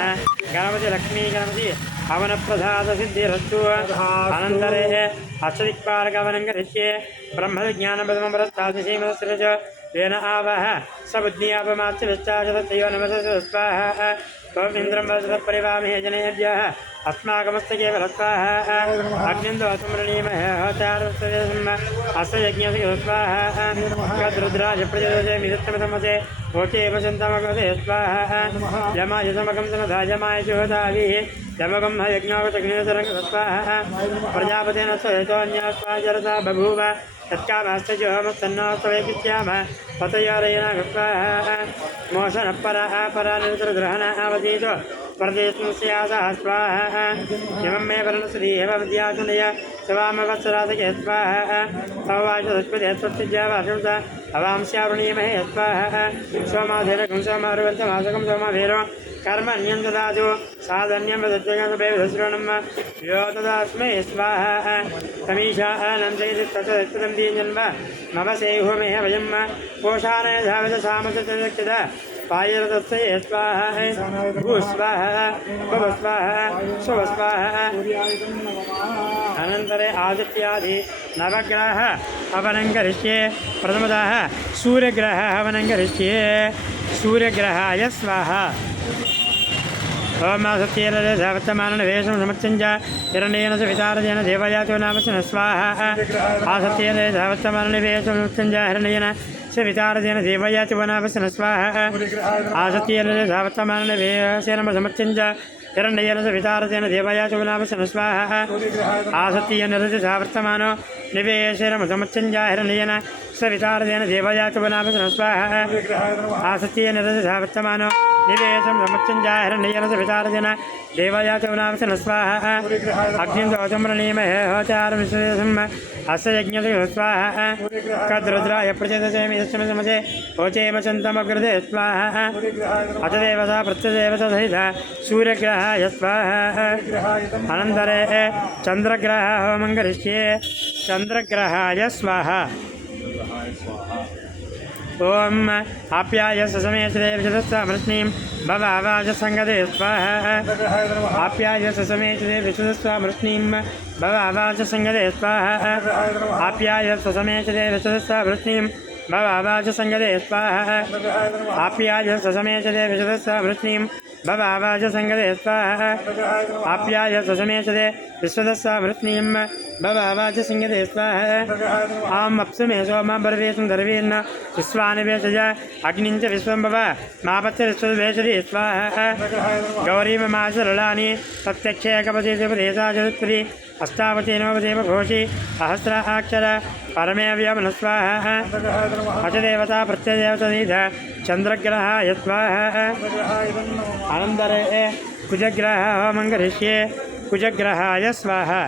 गणपति लक्ष्मी गणपति हवनप्रसाद सिद्धिरस्तु अनन्तरे अष्टदिक्पालकवनं करिष्ये ब्रह्मज्ञानपदमपरस्तादिशीमसृज येन आवह सबुद्ध्यापमात्सविष्टाशतयो नमः स्वाहा त्वम् इन्द्रं वसुतः परिवामहे जनेभ्यः अस्माकमस्तके वरस्वाहा अग्निन्दोतमृणीमहे होतारस्तम् अस्य यज्ञस्य स्वाहा यद्रुद्राज प्रजोदये मिदत्तमतमसे ओके वसन्तमगते स्वाहा यमाय समकं समधायमाय जुहोदाभिः यमकं ह यज्ञोपतग्नितरङ्ग स्वाहा प्रजापतेन स्वयतोऽन्यास्वाजरसा बभूव तत्कामास्तजोहमस्तन्नोत्सवेकित्याम पतयोरयेन स्वाहा मोशनपरः परानिरुद्रग्रहणावतीतो प्रदेशस्यासः स्वाहा यमं मे वर्णश्रीहेमविद्यासुनय स्वामवत्सरासके स्वाहा समवाचदस्पदे स्वस्तिज्यावासंस अवांस्यावृणीमहे स्वाहा सोमाधेरकं सोमारुवन्तमासकं सोमाभेरो कर्मण्यं ददातु साधन्यं वदत्यगं यो तदास्मै स्वाहा समीशानन्दयति तत्तदं दीजन्व मम सेहोमेह वयं पोषाणय धावत सामसत्यद पायरतस्य स्वाहा भू स्वाहा भव स्वाहा शुभ स्वाहा अनन्तरे आदित्यादि नवग्रह हवनं करिष्ये प्रथमतः सूर्यग्रह हवनं करिष्ये सूर्यग्रहाय स्वाहा ओम सत्येन समच्चञ्च हिरण्येन च विचारजेन देवयातो नामस्य स्वाहा आसत्येन वर्तमाननिवेशं समच्चञ्च हिरण्येन च विचारजेन देवयातो नामस्य स्वाहा आसत्येन वर्तमाननिवेशेन समच्चञ्च हिरण्येन च विचारजेन देवयातो नामस्य स्वाहा आसत्येन वर्तमानो निवेशेन समच्चञ्च हिरण्येन च विचारजेन देवयातो नामस्य स्वाहा आसत्येन वर्तमानो निवेशं समच्चञ्जाहिरण्येन च विचारजेन देवयातो नामस्य स्वाहा अग्निं दोतमृणीमहे होतारमिश्रेषम् अस्य यज्ञस्य स्वाहा कद्रुद्राय प्रचोदयामि यस्मै समसे होचेमचन्तमग्रदे स्वाहा अतदेव सा प्रत्यदेवता सहित सूर्यग्रहाय स्वाहा अनन्तरे चन्द्रग्रह होमं करिष्ये चन्द्रग्रहाय स्वाहा ओम आप्याय समेतदेवचतस्वामृष्णीं भवावाचसङ्गते स्वाहा आप्याय समेतदेवचतस्वामृष्णीं भवावाचसङ्गते स्वाहा आप्याय समेतदेवचतस्वामृष्णीं भवावाचसङ्गते स्वाहा आप्याय समेतदेवचतस्वामृष्णीं भवावाचसङ्गते स्वाहा आप्याय समेतदे विश्वदस्वामृष्णीं भवावाचसङ्गते स्वाहा आम् अप्सुमे सोमा बर्वेशं दर्वेन्न विश्वानिवेशय अग्निं च विश्वं भव मापत्य विश्ववेशति स्वाहा गौरीममासरलानि प्रत्यक्षेकपतिपदेशा चतुत्पदी अष्टावती नवदेव घोषि सहस्र अक्षर परमेव्यमन स्वाहा अचदेवता प्रत्यदेवतनिध चन्द्रग्रहाय स्वाहा अनन्तरे कुजग्रह होमं करिष्ये कुजग्रहाय स्वाहा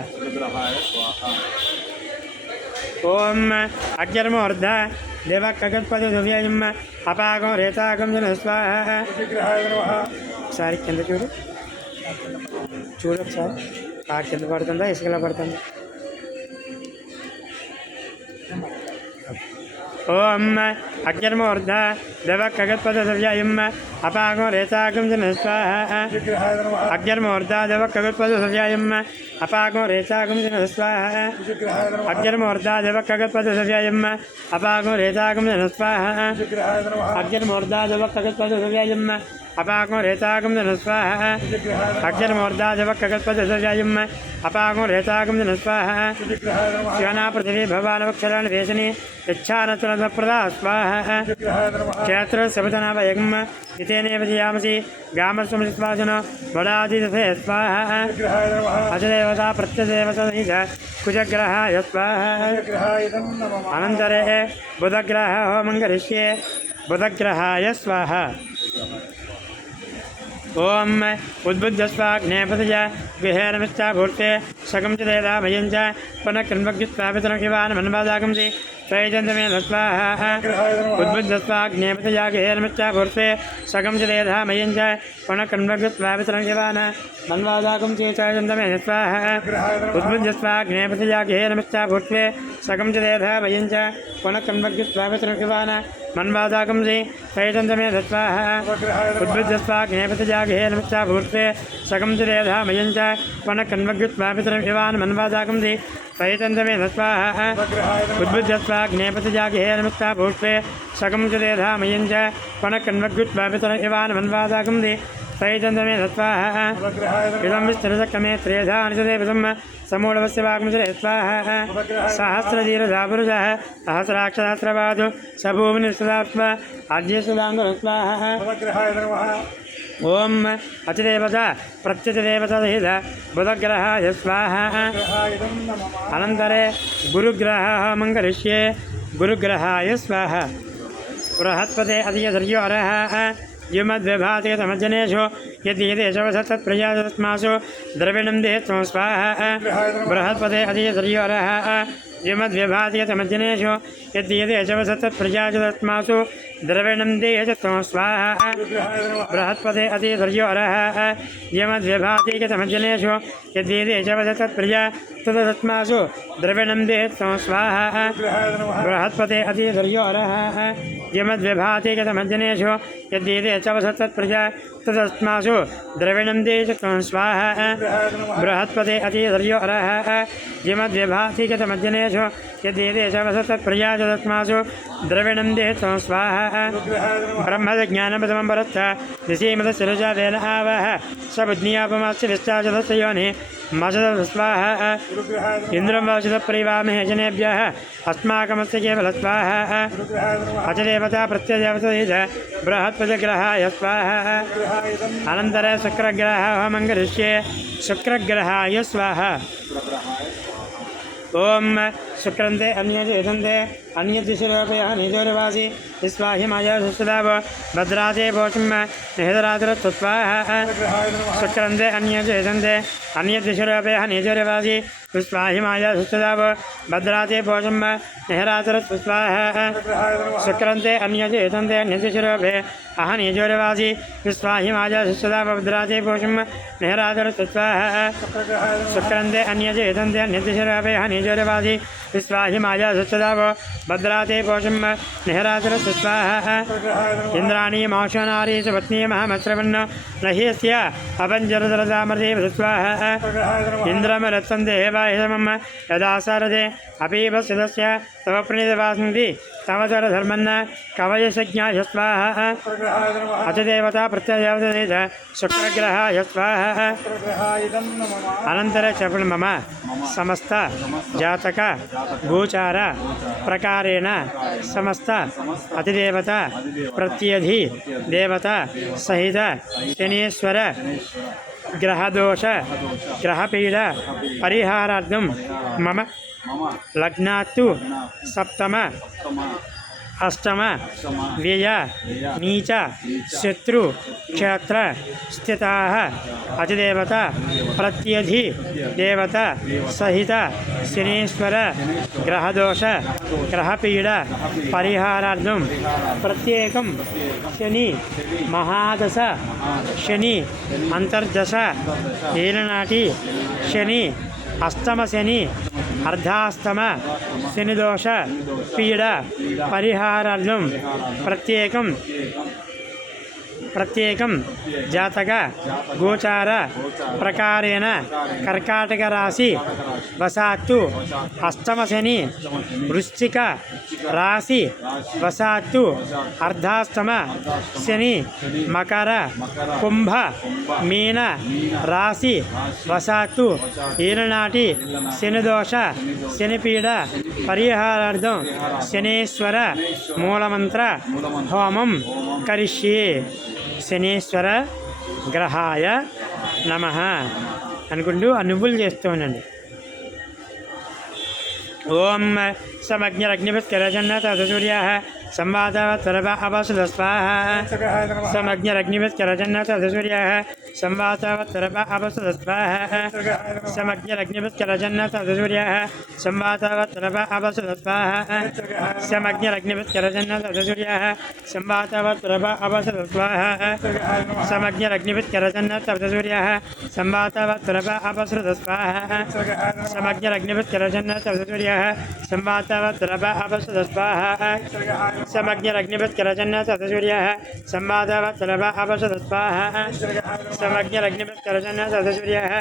ओम अग्निर्मूर्ध देवकगणपति दुव्ययम् अपागं रेतागं जन स्वाहा सारी కింద చూడు ఒకసారి ఆ కింద పడుతుందా ఇసుకలా పడుతుందా ओम अग्निर्मूर्ध दवकगत्पदसव्ययम् अपागो रेतागं जन स्वाहा विग्रहाय नमः अग्निर्मूर्धा दवकगत्पदसव्ययम् अपागो रेतागं जन स्वाहा विग्रहाय नमः अग्निर्मूर्धा दवकगत्पदसव्ययम् अपागो रेतागं जन स्वाहा विग्रहाय नमः अग्निर्मूर्धा दवकगत्पदसव्ययम् अपागो रेतागं जन स्वाहा विग्रहाय नमः अग्निर्मूर्धा दवकगत्पदसव्ययम् अपागो रेतागं जन स्वाहा विग्रहाय नमः शिवना पृथिवी भवानवक्षराणि वेशनि इच्छानत्रप्रदा स्वाहा विग्रहाय नमः क्षेत्र सबतनावयम् इतेनेव धियामसि गामस्वमृत्वासन वडादिदथे स्वाहा विग्रहाय नमः अजदेवता प्रत्यदेवता कुजग्रहाय स्वाहा विग्रहाय नमः अनन्तरे बुधग्रह होमं करिष्ये बुधग्रहाय स्वाहा ओम उद्बुद्धस्वाग्नेपतय विहेरमिच्छाभूर्ते सकं च देदाभयं च पुनः कृन्वग्युत्वापितरं शिवान् मन्वादागंसि त्रयचन्द्रमे स्वाहा उद्बुद्धस्वाग्नेपतय विहेरमिच्छाभूर्ते सकं च देदाभयं च पुनः कृन्वग्युत्वापितरं शिवान् मन्वादागंसि त्रयचन्द्रमे स्वाहा उद्बुद्धस्वाग्नेपतय विहेरमिच्छाभूर्ते सकं च देदाभयं च पुनः कृन्वग्युत्वापितरं शिवान् मन्वादागंसि त्रयचन्द्रमे स्वाहा उद्बुद्धस्वाग्नेपतय गेहनमिच्छाभूर्ते सकं च देधामयं च पुनः कन्वग्युत्वापितरं शिवान् मन्वादागंसि त्रयचन्द्रमे स्वाहा उद्बुद्धस्वाग्नेपतया गेहनमिच्छाभूर्ते सकं च देधामयं च पुनः कन्वग्युत्वापितरं शिवान् मन्वादागंसि त्रयचन्द्रमे स्वाहा इदं विस्तरचक्रमे त्रेधा अनुचदेवतं समूढवस्य वाग्मजरे स्वाहा सहस्रधीरधापुरुषः सहस्राक्षसहस्रपादो स भूमिनिस्तदात्मा आद्यसुदाङ्गो स्वाहा विग्रहाय नमः ओम अतिदेवता प्रत्यतिदेवतसहित बुधग्रहाय स्वाहा विग्रहाय नमः अनन्तरे गुरुग्रहः मङ्गलिष्ये गुरुग्रहाय स्वाहा बृहस्पते अधियधर्यो अरहः युमद्विभाति तमज्जनेषु यद्यदेशवसत्तत्प्रजातस्मासु द्रविणं देत्वं स्वाहा बृहस्पते अधियधर्यो अरहः युमद्विभाति तमज्जनेषु यद्यदेशवसत्तत्प्रजातस्मासु द्रविणं देयत्वं स्वाहा बृहस्पते अधिधर्यो अरहः यमद्विभाति तमज्जनेषु यद्यदेशवसत्तत्प्रजा तदत्मासु द्रविणं देत्वं स्वाहा बृहस्पते अधिधर्यो अरहः यमद्विभाति तमज्जनेषु यद्यदेशवसत्तत्प्रजा तदस्मासु द्रविणं देयत्वं स्वाहा बृहस्पते अधिधर्यो अरहः यमद्विभाति तमज्जनेषु यद्यदेशवसत्तत्प्रजा तदस्मासु द्रविणं देयत्वं स्वाहा ब्रह्मज्ञानपदमं परस्थ दिशीमदशिरजा वेन आवह स बुद्ध्यापमास्य विश्चाचदस्य योनि मसद स्वाहा इन्द्रं वसद परिवामहे जनेभ्यः अस्माकमस्य केवल स्वाहा अचदेवता प्रत्यदेवता बृहत्पतिग्रहाय स्वाहा अनन्तरे शुक्रग्रहः मङ्गलिष्ये शुक्रग्रहाय स्वाहा ओम शुक्रन्ते अन्यते अन्यदिशिरोपयः निजोरवासी विश्वाहि माया सुसदाव भद्राते भोषं निहदरात्रत्वाहा शुक्रन्ते अन्यते अन्यदिशिरोपयः निजोरवासी विश्वाहि माया सुसदाव भद्राते भोषं निहरात्रत्वाहा शुक्रन्ते अन्यते अन्यदिशिरोपे अह निजोरवासी विश्वाहि माया सुसदाव भद्राते भोषं निहरात्रत्वाहा शुक्रन्ते अन्यते अन्यदिशिरोपयः निजोरवासी विश्वाहि माया सुसदाव भद्राते भोषं निहरात्रत्वाहा इंद्राणी मौषनारी च पत्नी महामश्रवन्न नह्यस्य अपञ्जरदरदामर्देव स्वाहा इन्द्रमरत्सन्ते हेवाहितमं यदा सारदे अपीवस्यदस्य तव प्रणीतवासन्ति तवचरधर्मन्न कवयशज्ञाय स्वाहा अतिदेवता प्रत्यदेवता शुक्रग्रहाय स्वाहा अनन्तर च मम समस्त जातक गोचार प्रकारेण समस्त अतिदेवता प्रत्यधि देवता सहित शनीश्वर ग्रहदोष ग्रहपीड परिहारार्थं मम लग्नात्तु सप्तम अष्टम व्यय नीच शत्रु क्षेत्र स्थिताः अतिदेवता प्रत्यधि देवता सहित शनीश्वर ग्रहदोष ग्रहपीड परिहारार्थं प्रत्येकं शनि महादश शनि अंतर्दश हीननाटी शनि अष्टम शनि అర్ధాస్తమ శనిదోష పీడ పరిహారార్థం ప్రత్యేకం జాతక గోచార ప్రకారేణ కర్కాటక రాశి వశాత్తు అష్టమ శని వృశ్చిక రాశి వశాత్తు అర్ధాష్టమ శని మకర కుంభ మీన రాశి వశాత్తు ఈనాటి శనిదోష శనిపీడ పరిహారార్థం శనేశ్వర మూలమంత్ర హోమం కరిష్యే. శనేశ్వర గ్రహాయ నమః అనుకుంటూ ఆ నువ్వులు చేస్తూ ఉండండి. ఓం సమగ్నిరగ్నివత్కరజన్నత సూర్యాః సంవాదవత్వరవ అవసుదస్వాహ. సమగ్నిరగ్నివత్కరజన్నత సూర్యాః సంవాదవత్వరవ అవసుదస్వాహ. సమగ్నిరగ్నివత్కరజన్నత సూర్యాః సంవాదవత్వరవ అవసుదస్వాహ. సమగ్నిరగ్నివత్కరజన్నత సూర్యాః సంవాదవత్వరవ అవసుదస్వాహ. సమగ్నిరగ్నివత్కరజన్నత సూర్యాః సంవాదవత్వరవ అవసుదస్వాహ. సమగ్నిరగ్నివత్కరజన్నత సూర్యాః సంవాదవత్వరవ అవసుదస్వాహ. సమగ్నిరగ్నివత్కరజన్నత సూర్యాః సంవాదవత్వరవ అవసుదస్వాహ. సమగ్నిరగ్నివత్కరజన్నత సూర్యాః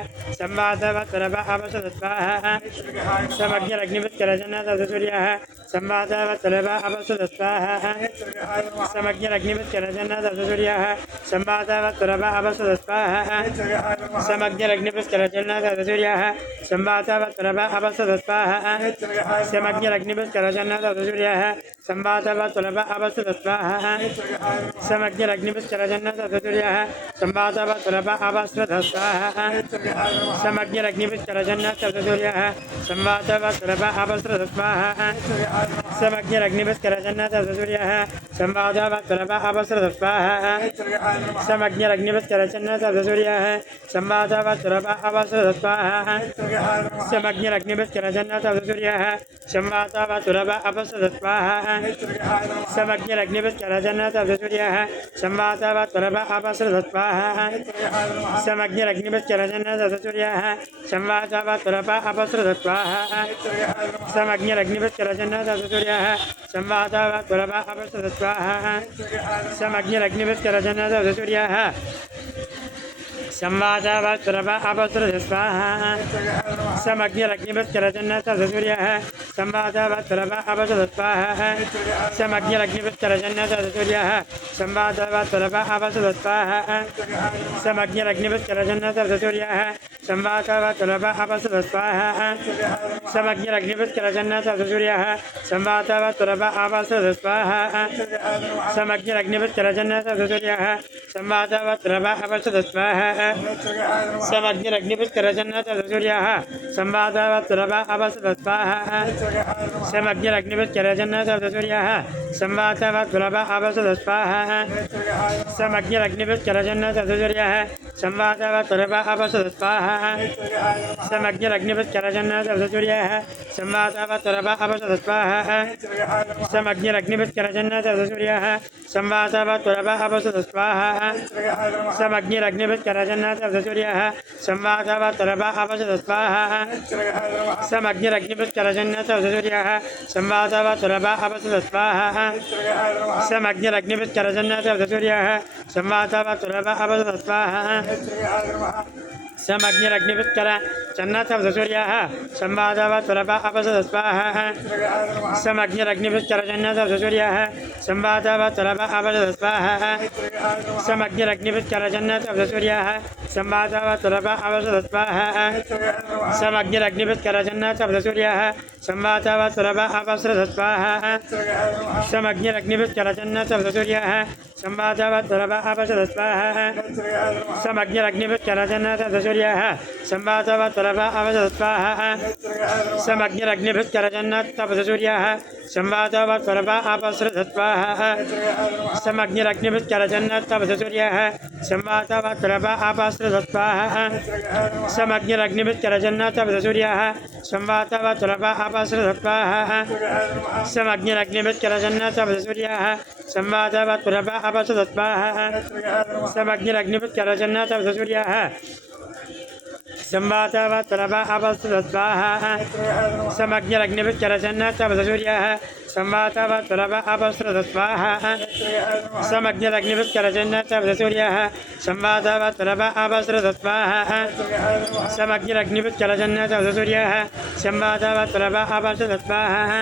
సంవాదవత్వరవ అవసుదస్వాహ. సమగ్నిరగ్నివత్కరజన్నత సూర్యాః సంవాదవత్వరవ అవసుదస్వాహ. సమగ్నిరగ్నివత్కరజన్నత సూర్యాః సంవాదవత్వరవ అవసుదస్వాహ. సమగ్నిరగ్నివత్కరజన్నత సూర్యాః సంవాదవత్వరవ అవసుదస్వాహ. సమగ్నిరగ్నివత్కరజన్నత సూర్యాః సంవాదవత్వరవ అవసుదస్వాహ. సమగ్నిరగ్నివత్కరజన్నత సూర్యాః సంవాదవత్వరవ అవసుదస్వాహ. సమగ్నిరగ్నివత్కరజన్నత సూర్యాః సంవాదవత్వరవ అవసుదస్వాహ. సమగ్నిరగ్నివత్కరజన్నత సూర్యాః సంవాదవత్వరవ అవసుదస్వాహ. సమగ్నిరగ్నివత్కరజన్నత సూర్యాః సంవాదవత్వరవ అవసుదస్వాహ. సమగ్నిరగ్నివత్కరజన్నత సూర్యాః సంవాదవత్వరవ అవసుదస్వాహ. సమగ్నిరగ్నివత్కరజన్నత సూర్యాః సంవాదవత్వరవ అవసుదస్వాహ. సమగ్నిరగ్నివత్కరజన్నత సూర్యాః సంవాదవత్వరవ అవసుదస్వాహ. సమగ్నిరగ్నివత్కరజన్నత సూర్యాః సంవాదవత్వరవ అవసుదస్వాహ. సమగ్నిరగ్నివత్కరజన్నత సూర్యాః సంవాదవత్వరవ అవసుదస్వాహ. సమగ్నిరగ్నివత్కరజన్నత సూర్యాః సంవాదవత్వరవ అవసుదస్వాహ. సమగ్నిరగ్నివత్కరజన్నత సూర్యాః సంవాదవత్వరవ అవసుదస్వాహ. సమగ్నిరగ్నివత్కరజన్నత సూర్యాః సంవాదవత్వరవ అవసుదస్వాహ. సమగ్నిరగ్నివత్కరజన్నత సూర్యాః సంవాదవత్వరవ అవసుదస్వాహ. సమగ్నిరగ్నివత్కరజన్నత సూర్యాః సంవాదవత్వరవ అవసుదస్వాహ. సమగ్నిరగ్నివత్కరజన్నత సూర్యాః సంవాదవత్వరవ అవసుదస్వాహ. సమగ్నిరగ్నివత్కరజన్నత సూర్యాః సంవాదవత్వరవ అవసుదస్వాహ. సమగ్నిరగ్నివత్కరజన్నత సూర్యాః సంవాదవత్వరవ అవసుదస్వాహ. సమగ్నిరగ్నివత్కరజన్నత సూర్యాః సంవాదవత్వరవ అవసుదస్వాహ. సమగ్నిరగ్నివత్కరజన్నత సూర్యాః సంవాదవత్వరవ అవసుదస్వాహ. సమగ్నిరగ్నివత్కరజన్నత సూర్యాః సంవాదవత్వరవ అవసుదస్వాహ. సమగ్నిరగ్నివత్కరజన్నత సూర్యాః సంవాదవత్వరవ అవసుదస్వాహ. సమగ్నిరగ్నివత్కరజన్నత సూర్యాః సంవాదవత్వరవ అవసుదస్వాహ. సమగ్నిరగ్నివత్కరజన్నత సూర్యాః సంవాదవత్వరవ అవసుదస్వాహ. సమగ్నిరగ్నివత్కరజన్నత సూర్యాః సంవాదవత్వరవ అవసుదస్వాహ. సమగ్నిరగ్నివత్కరజన్నత సూర్యాః సంవాదవత్వరవ అవసుదస్వాహ. సమగ్నిరగ్నివత్కరజన్నత సూర్యాః సంవాదవత్వరవ అవసుదస్వాహ. సమగ్నిరగ్నివత్కరజన్నత సూర్యాః సంవాదవత్వరవ అవసుదస్వాహ. సమగ్నిరగ్నివత్కరజన్నత సూర్యాః సంవాదవత్వరవ అవసుదస్వాహ. సమగ్నిరగ్నివత్కరజన్నత సూర్యాః సంవాదవత్వరవ అవసుదస్వాహ. సమగ్నిరగ్నివత్కరజన్నత సూర్యాః సంవాదవత్వరవ అవసుదస్వాహ. సమగ్నిరగ్నివత్కరజన్నత సూర్యాః సంవాదవత్వరవ అవసుదస్వాహ. సమగ్నిరగ్నివత్కరజన్నత సూర్యాః సంవాదవత్వరవ అవసుదస్వాహ. సమగ్నిరగ్నివత్కరజన్నత సూర్యాః संवातावत्तरव अपसृतस्वाहा समग्निरग्निभिश्चरचन्नस्तवसूर्यः संवातावत्तरव अपसृतस्वाहा समग्निरग्निभिश्चरचन्नस्तवसूर्यः संवातावत्तरव अपसृतस्वाहा समग्निरग्निभिश्चरचन्नस्तवसूर्यः संवातावत्तरव अपसृतस्वाहा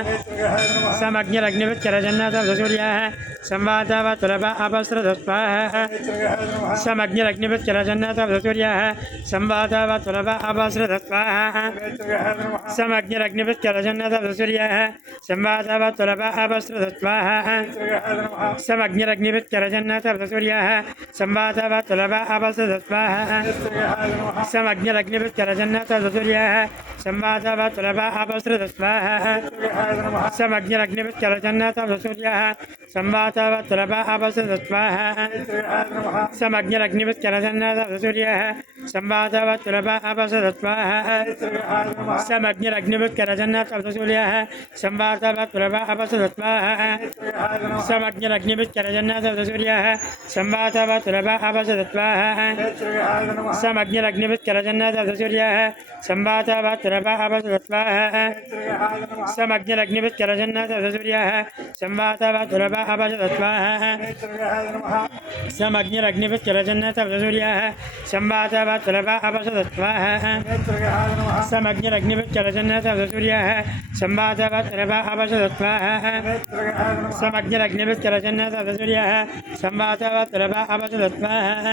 समग्निरग्निभिश्चरचन्नस्तवसूर्यः संवातावत्तरव अपसृतस्वाहा समग्निरग्निभिश्चरचन्नस्तवसूर्यः संवातावत्तरव अपसृतस्वाहा समग्निरग्निभिश्चरचन्नस्तवसूर्यः संवातावत्तरव अपसृतस्वाहा समग्निरग्निभिश्चरचन्नस्तवसूर्यः संवातावत्तरव अपसृतस्वाहा समग्निरग्निभिश्चरचन्नस्तवसूर्यः संवातावत्तरव अपसृतस्वाहा समग्निरग्निभिश्चरचन्नस्तवसूर्यः संवातावत्तरव अपसृतस्वाहा समग्निरग्निभिश्चरचन्नस्तवसूर्यः संवातावत्तरव अपसृतस्वाहा समग्निरग्निभिश्चरचन्नस्तवसूर्यः संवातावत्तरव अपसृतस्वाहा समग्निरग्निभिश्चरचन्नस्तवसूर्यः संवातावत्तरव अपसृतस्वाहा समग्निरग्निभिश्चरचन्नस्तवसूर्यः संवातावत्तरव अपसृतस्वाहा समग्निरग्निभिश्चरचन्नस्तवसूर्यः संवातावत्तरव अपसृतस्वाहा समग्निरग्निभिश्चरचन्नस्तवसूर्यः संवातावत्तरव अपसृतस्वाहा समग्निरग्निभिश्चरचन्नस्तवसूर्यः संवातावत्तरव अपसृतस्वाहा समग्निरग्निभिश्चरचन्नस्तवसूर्यः संवातावत्तरव अपसृतस्वाहा समग्निरग्निभिश्चरचन्नस्तवसूर्यः संवातावत्तरव अपसृतस्वाहा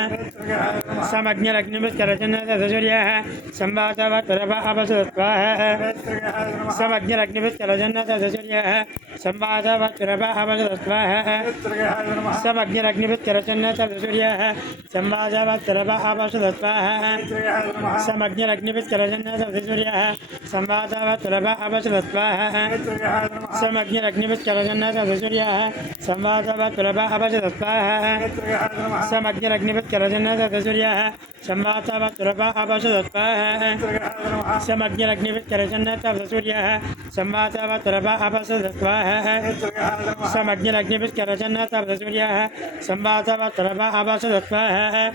समग्निरग्निभिश्चरचन्नस्तवसूर्यः संवातावत्तरव अपसृतस्वाहा समग्निरग्निभिश्चरचन्नस्तवसूर्यः संवातावत्तरव अपसृतस्वाहा समग्निरग्निभिश्चरचन्नस्तवसूर्यः संवातावत्तरव अपसृतस्वाहा समग्निरग्निभिश्चरचन्नस्तवसूर्यः संवातावत्तरव अपसृतस्वाहा समग्निरग्निभिश्चरचन्नस्तवसूर्यः संवातावत्तरव अपसृतस्वाहा समग्निरग्निभिश्चरचन्नस्तवसूर्यः संवातावत्तरव अपसृतस्वाहा समग्निरग्निभिश्चरचन्नस्तवसूर्यः संवातावत्तरव अपसृतस्वाहा समग्निरग्निभिश्चरचन्नस्तवसूर्यः संवातावत्तरव अपसृतस्वाहा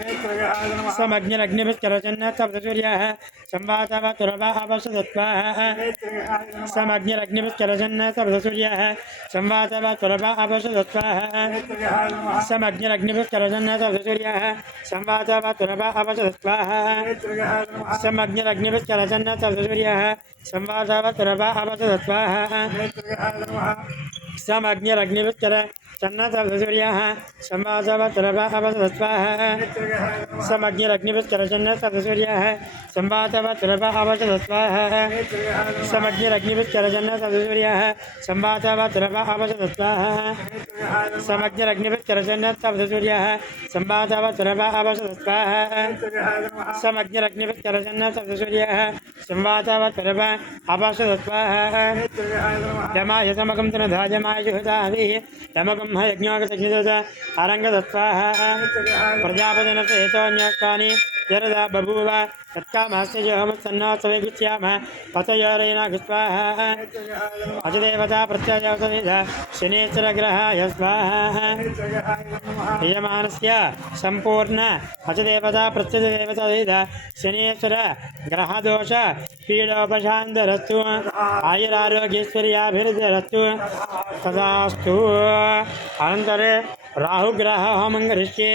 समग्निरग्निभिश्चरचन्नस्तवसूर्यः संवातावत्तरव अपसृतस्वाहा समग्निरग्निभिश्चरचन्नस्तवसूर्यः संवातावत्तरव अपसृतस्वाहा समग्निरग्निभिश्चरचन्नस्तवसूर्यः संवातावत्तरव अपसृतस्वाहा समग्निरग्निभिश्चरचन्नस्तवसूर्यः संवातावत्तरव अपसृतस्वाहा समग्निरग्निभिश्चरचन्नस्तवसूर्यः संवातावत्तरव अपसृतस्वाहा समग्निरग्निभिश्चरचन्नस्तवसूर्यः संवातावत्तरव अपसृतस्वाहा समग्निरग्निभिश्चरचन्नस्तवसूर्यः संवातावत्तरव अपसृतस्वाहा समग्निरग्निभिश्चरचन्नस्तवसूर्यः संवातावत्तरव अपसृतस्वाहा यमाय समकं तनुधाजमाय जुहताभिः यमकं ह यज्ञोगतज्ञदत अरङ्गदत्वाहा प्रजापतिनस्य हेतोऽन्योक्तानि जरदा बभूव तत्कामस्य जोहमुत्सन्नोत्सवेगित्यामः पतयोरेण स्वाहा अजदेवता प्रत्ययोतनिध शनेश्वरग्रहाय स्वाहा यजमानस्य सम्पूर्ण अजदेवता प्रत्ययदेवतनिध शनेश्वर ग्रहदोष पीडोपशान्तरस्तु आयुरारोग्यैश्वर्याभिवृद्धिरस्तु तदास्तु अनन्तरे राहुग्रह होमं करिष्ये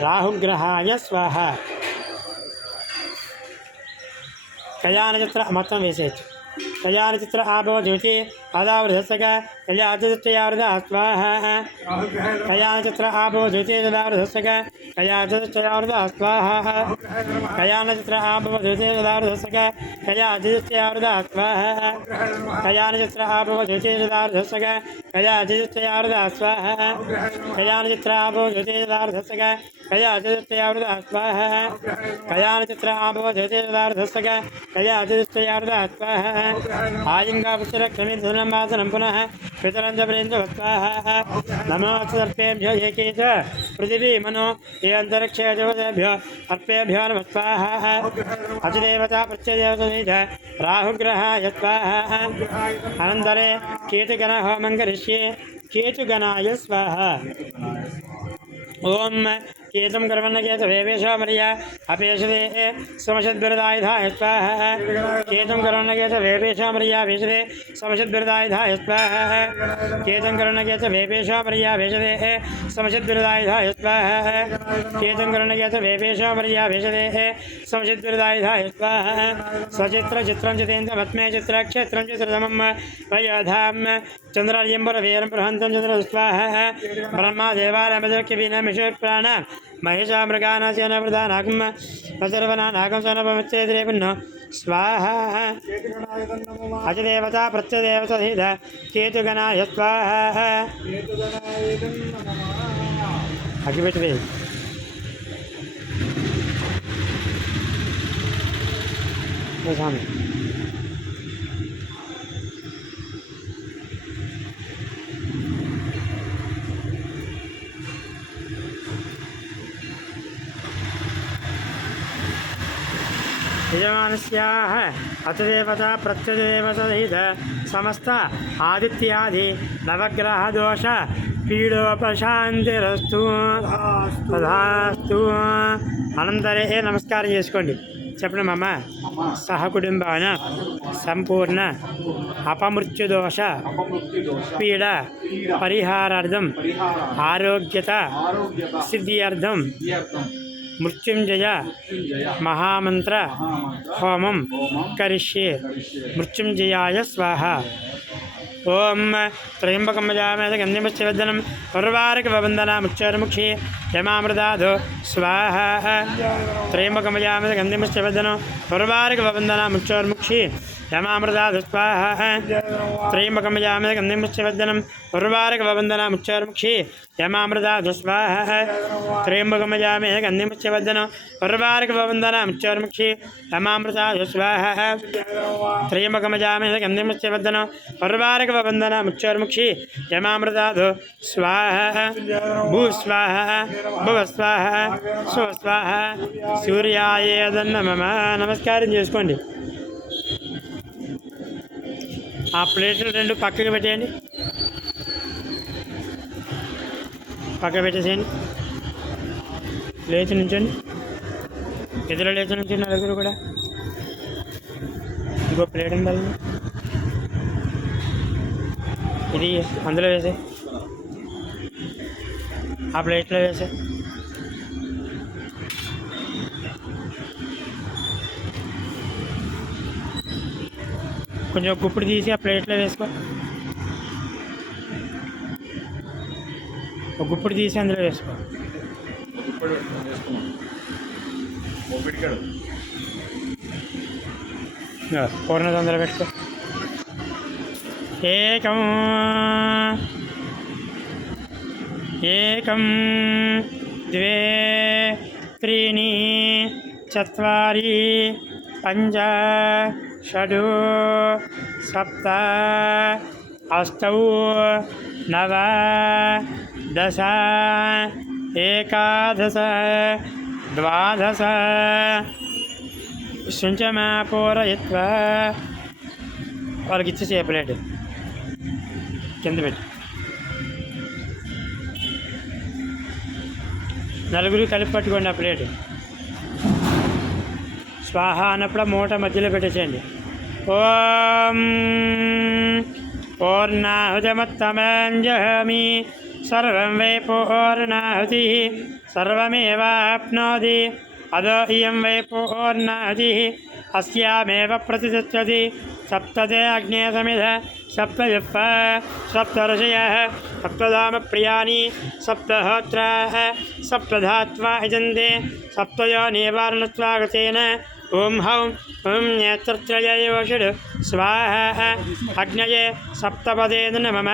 राहुग्रहाय स्वाहा कल्याणचित्र मतं वेसेत् कल्याणचित्र आभो ज्योति अदावृधस्सग कल्याणचित्रयावृध स्वाहा कल्याणचित्र आभो ज्योति तदावृधस्सग कल्याणचित्रयावृध स्वाहा कल्याणचित्र आभो ज्योति तदावृधस्सग कल्याणचित्रयावृध स्वाहा कल्याणचित्र आभो ज्योति तदावृधस्सग कल्याणचित्रयावृध स्वाहा कल्याणचित्र आभो ज्योति तदावृधस्सग कल्याणचित्रयावृध स्वाहा कल्याणचित्र आभो ज्योति तदावृधस्सग कल्याणचित्रयावृध स्वाहा आयिङ्गापुत्रक्रमिधुनं वासनं पुनः पितरञ्जप्रेन्द्रवत्वाहा नमो सर्पेभ्यो एके च पृथिवी मनो ये अन्तरिक्षे देवतेभ्यो अर्पेभ्यो नमस्वाहा अचिदेवता प्रत्यदेवतनिध राहुग्रहाय स्वाहा अनन्तरे केतुगणहोमं करिष्ये केतुगणाय स्वाहा ओम केतं कर्मण्यकेत वेवेशामर्या अपेशदे समशद्विरदायुधाय स्वाहा केतं कर्मण्यकेत वेवेशामर्या भेषदे समशद्विरदायुधाय स्वाहा केतं कर्मण्यकेत वेवेशामर्या भेषदे समशद्विरदायुधाय स्वाहा केतं कर्मण्यकेत वेवेशामर्या भेषदे समशद्विरदायुधाय स्वाहा सचित्र चित्रं चितेन्द्रमत्मे चित्रक्षेत्रं चित्रतमं वयोधाम चन्द्रार्यम्बरवीरं बृहन्तं चन्द्र स्वाहा ब्रह्मा देवालयमदक्यवीनमिषप्राण महिषा मृगानाशनप्रधानागम सर्वनानागं सनपमिच्छेद्रे पुनः स्वाहा केतुगणायुधं नमः अजदेवता प्रत्यदेवता धीध केतुगणाय स्वाहा केतुगणायुधं नमः अगिबिट्वे स्वामी यजमानस्याः अतदेवता प्रत्यदेवतहित समस्त आदित्यादि नवग्रहदोष पीडोपशान्तिरस्तु तथास्तु అనంతరే నమస్కారం చేసుకోండి చెప్పండి మమ సహకుటుంబాన సంపూర్ణ అపమృత్యుదోష పీడ పరిహారార్థం ఆరోగ్యత సిద్ధ్యర్థం మృత్యుంజయ మహామంత్ర హోమం కరిష్యే మృత్యుంజయాయ స్వాహ ఓం త్రయంబకం యజామహే గంధిమశ్చవదనం ఉర్వారకవందనాముచ్చర్ముఖే యమామృతాదో స్వాహ త్రయంబకం యజామహే గంధిమశ్చవదనం ఉర్వారకవందనాముచ్చర్ముఖే యమామృతాదో స్వాహ త్రయంబకం యజామహే గంధిమశ్చవదనం ఉర్వారకవందనాముచ్చర్ముఖే యమామృతాదో స్వాహ త్రయంబకం యజామహే గంధిమశ్చవదనం ఉర్వారకవందనాముచ్చర్ముఖే యమామృతాదో స్వాహ త్రయంబకం యజామహే గంధిమశ్చవదనం ఉర్వారకవందనాముచ్చర్ముఖే యమామృతాదో స్వాహ భూ స్వాహ భువ స్వాహ స్వ స్వాహ సూర్యాయ నమః నమస్కారం చేసుకోండి. ఆ ప్లేట్లు రెండు పక్కకి పెట్టేయండి, పక్క పెట్టేసేయండి. లేచి నుంచండి, ఎదురు లేచి నుంచి నలుగురు కూడా. ఇంకో ప్లేట్ ఉండాలి, ఇది అందులో వేసే, ఆ ప్లేట్లో వేసే. కొంచెం గుప్పుడు తీసి ఆ ప్లేట్లో వేసుకో, ఒక గుప్పుడు తీసి అందులో వేసుకో. పూర్ణ తొందర పెట్టుకో. ఏకం ఏకం ద్వే త్రీణి చత్వారి పంచ షడు సప్త అష్టౌ నవ దశ ఏకాదశ ద్వాదశ శుంచమాపూరయిత్వా వాళ్ళకి ఇచ్చేసి ప్లేట్ కింద పెట్టి నలుగురు కలిపి పట్టుకోండి ఆ ప్లేట్. స్వాహ అన్నప్పుడు మూట మధ్యలో పెట్టేసేయండి. ఓం పూర్ణాహుతిమత్తమంజహామి సర్వం వై పూర్ణాహుతి సర్వమేవాప్నోతి అదో ఇయం వై పూర్ణాహుతి అస్యామేవ ప్రతిష్టతి. సప్తతే అగ్నే సమిధ సప్తయుక్త సప్త ఋషయః సప్తధామ ప్రియాణి సప్తహోత్రాः సప్తధాత్వా యజంతే సప్తయోని వారణస్వాగతేన. ఓం హౌం ఓం నేత్రత్రయయోషుడు స్వాహ అగ్నయే సప్తపదే నమః.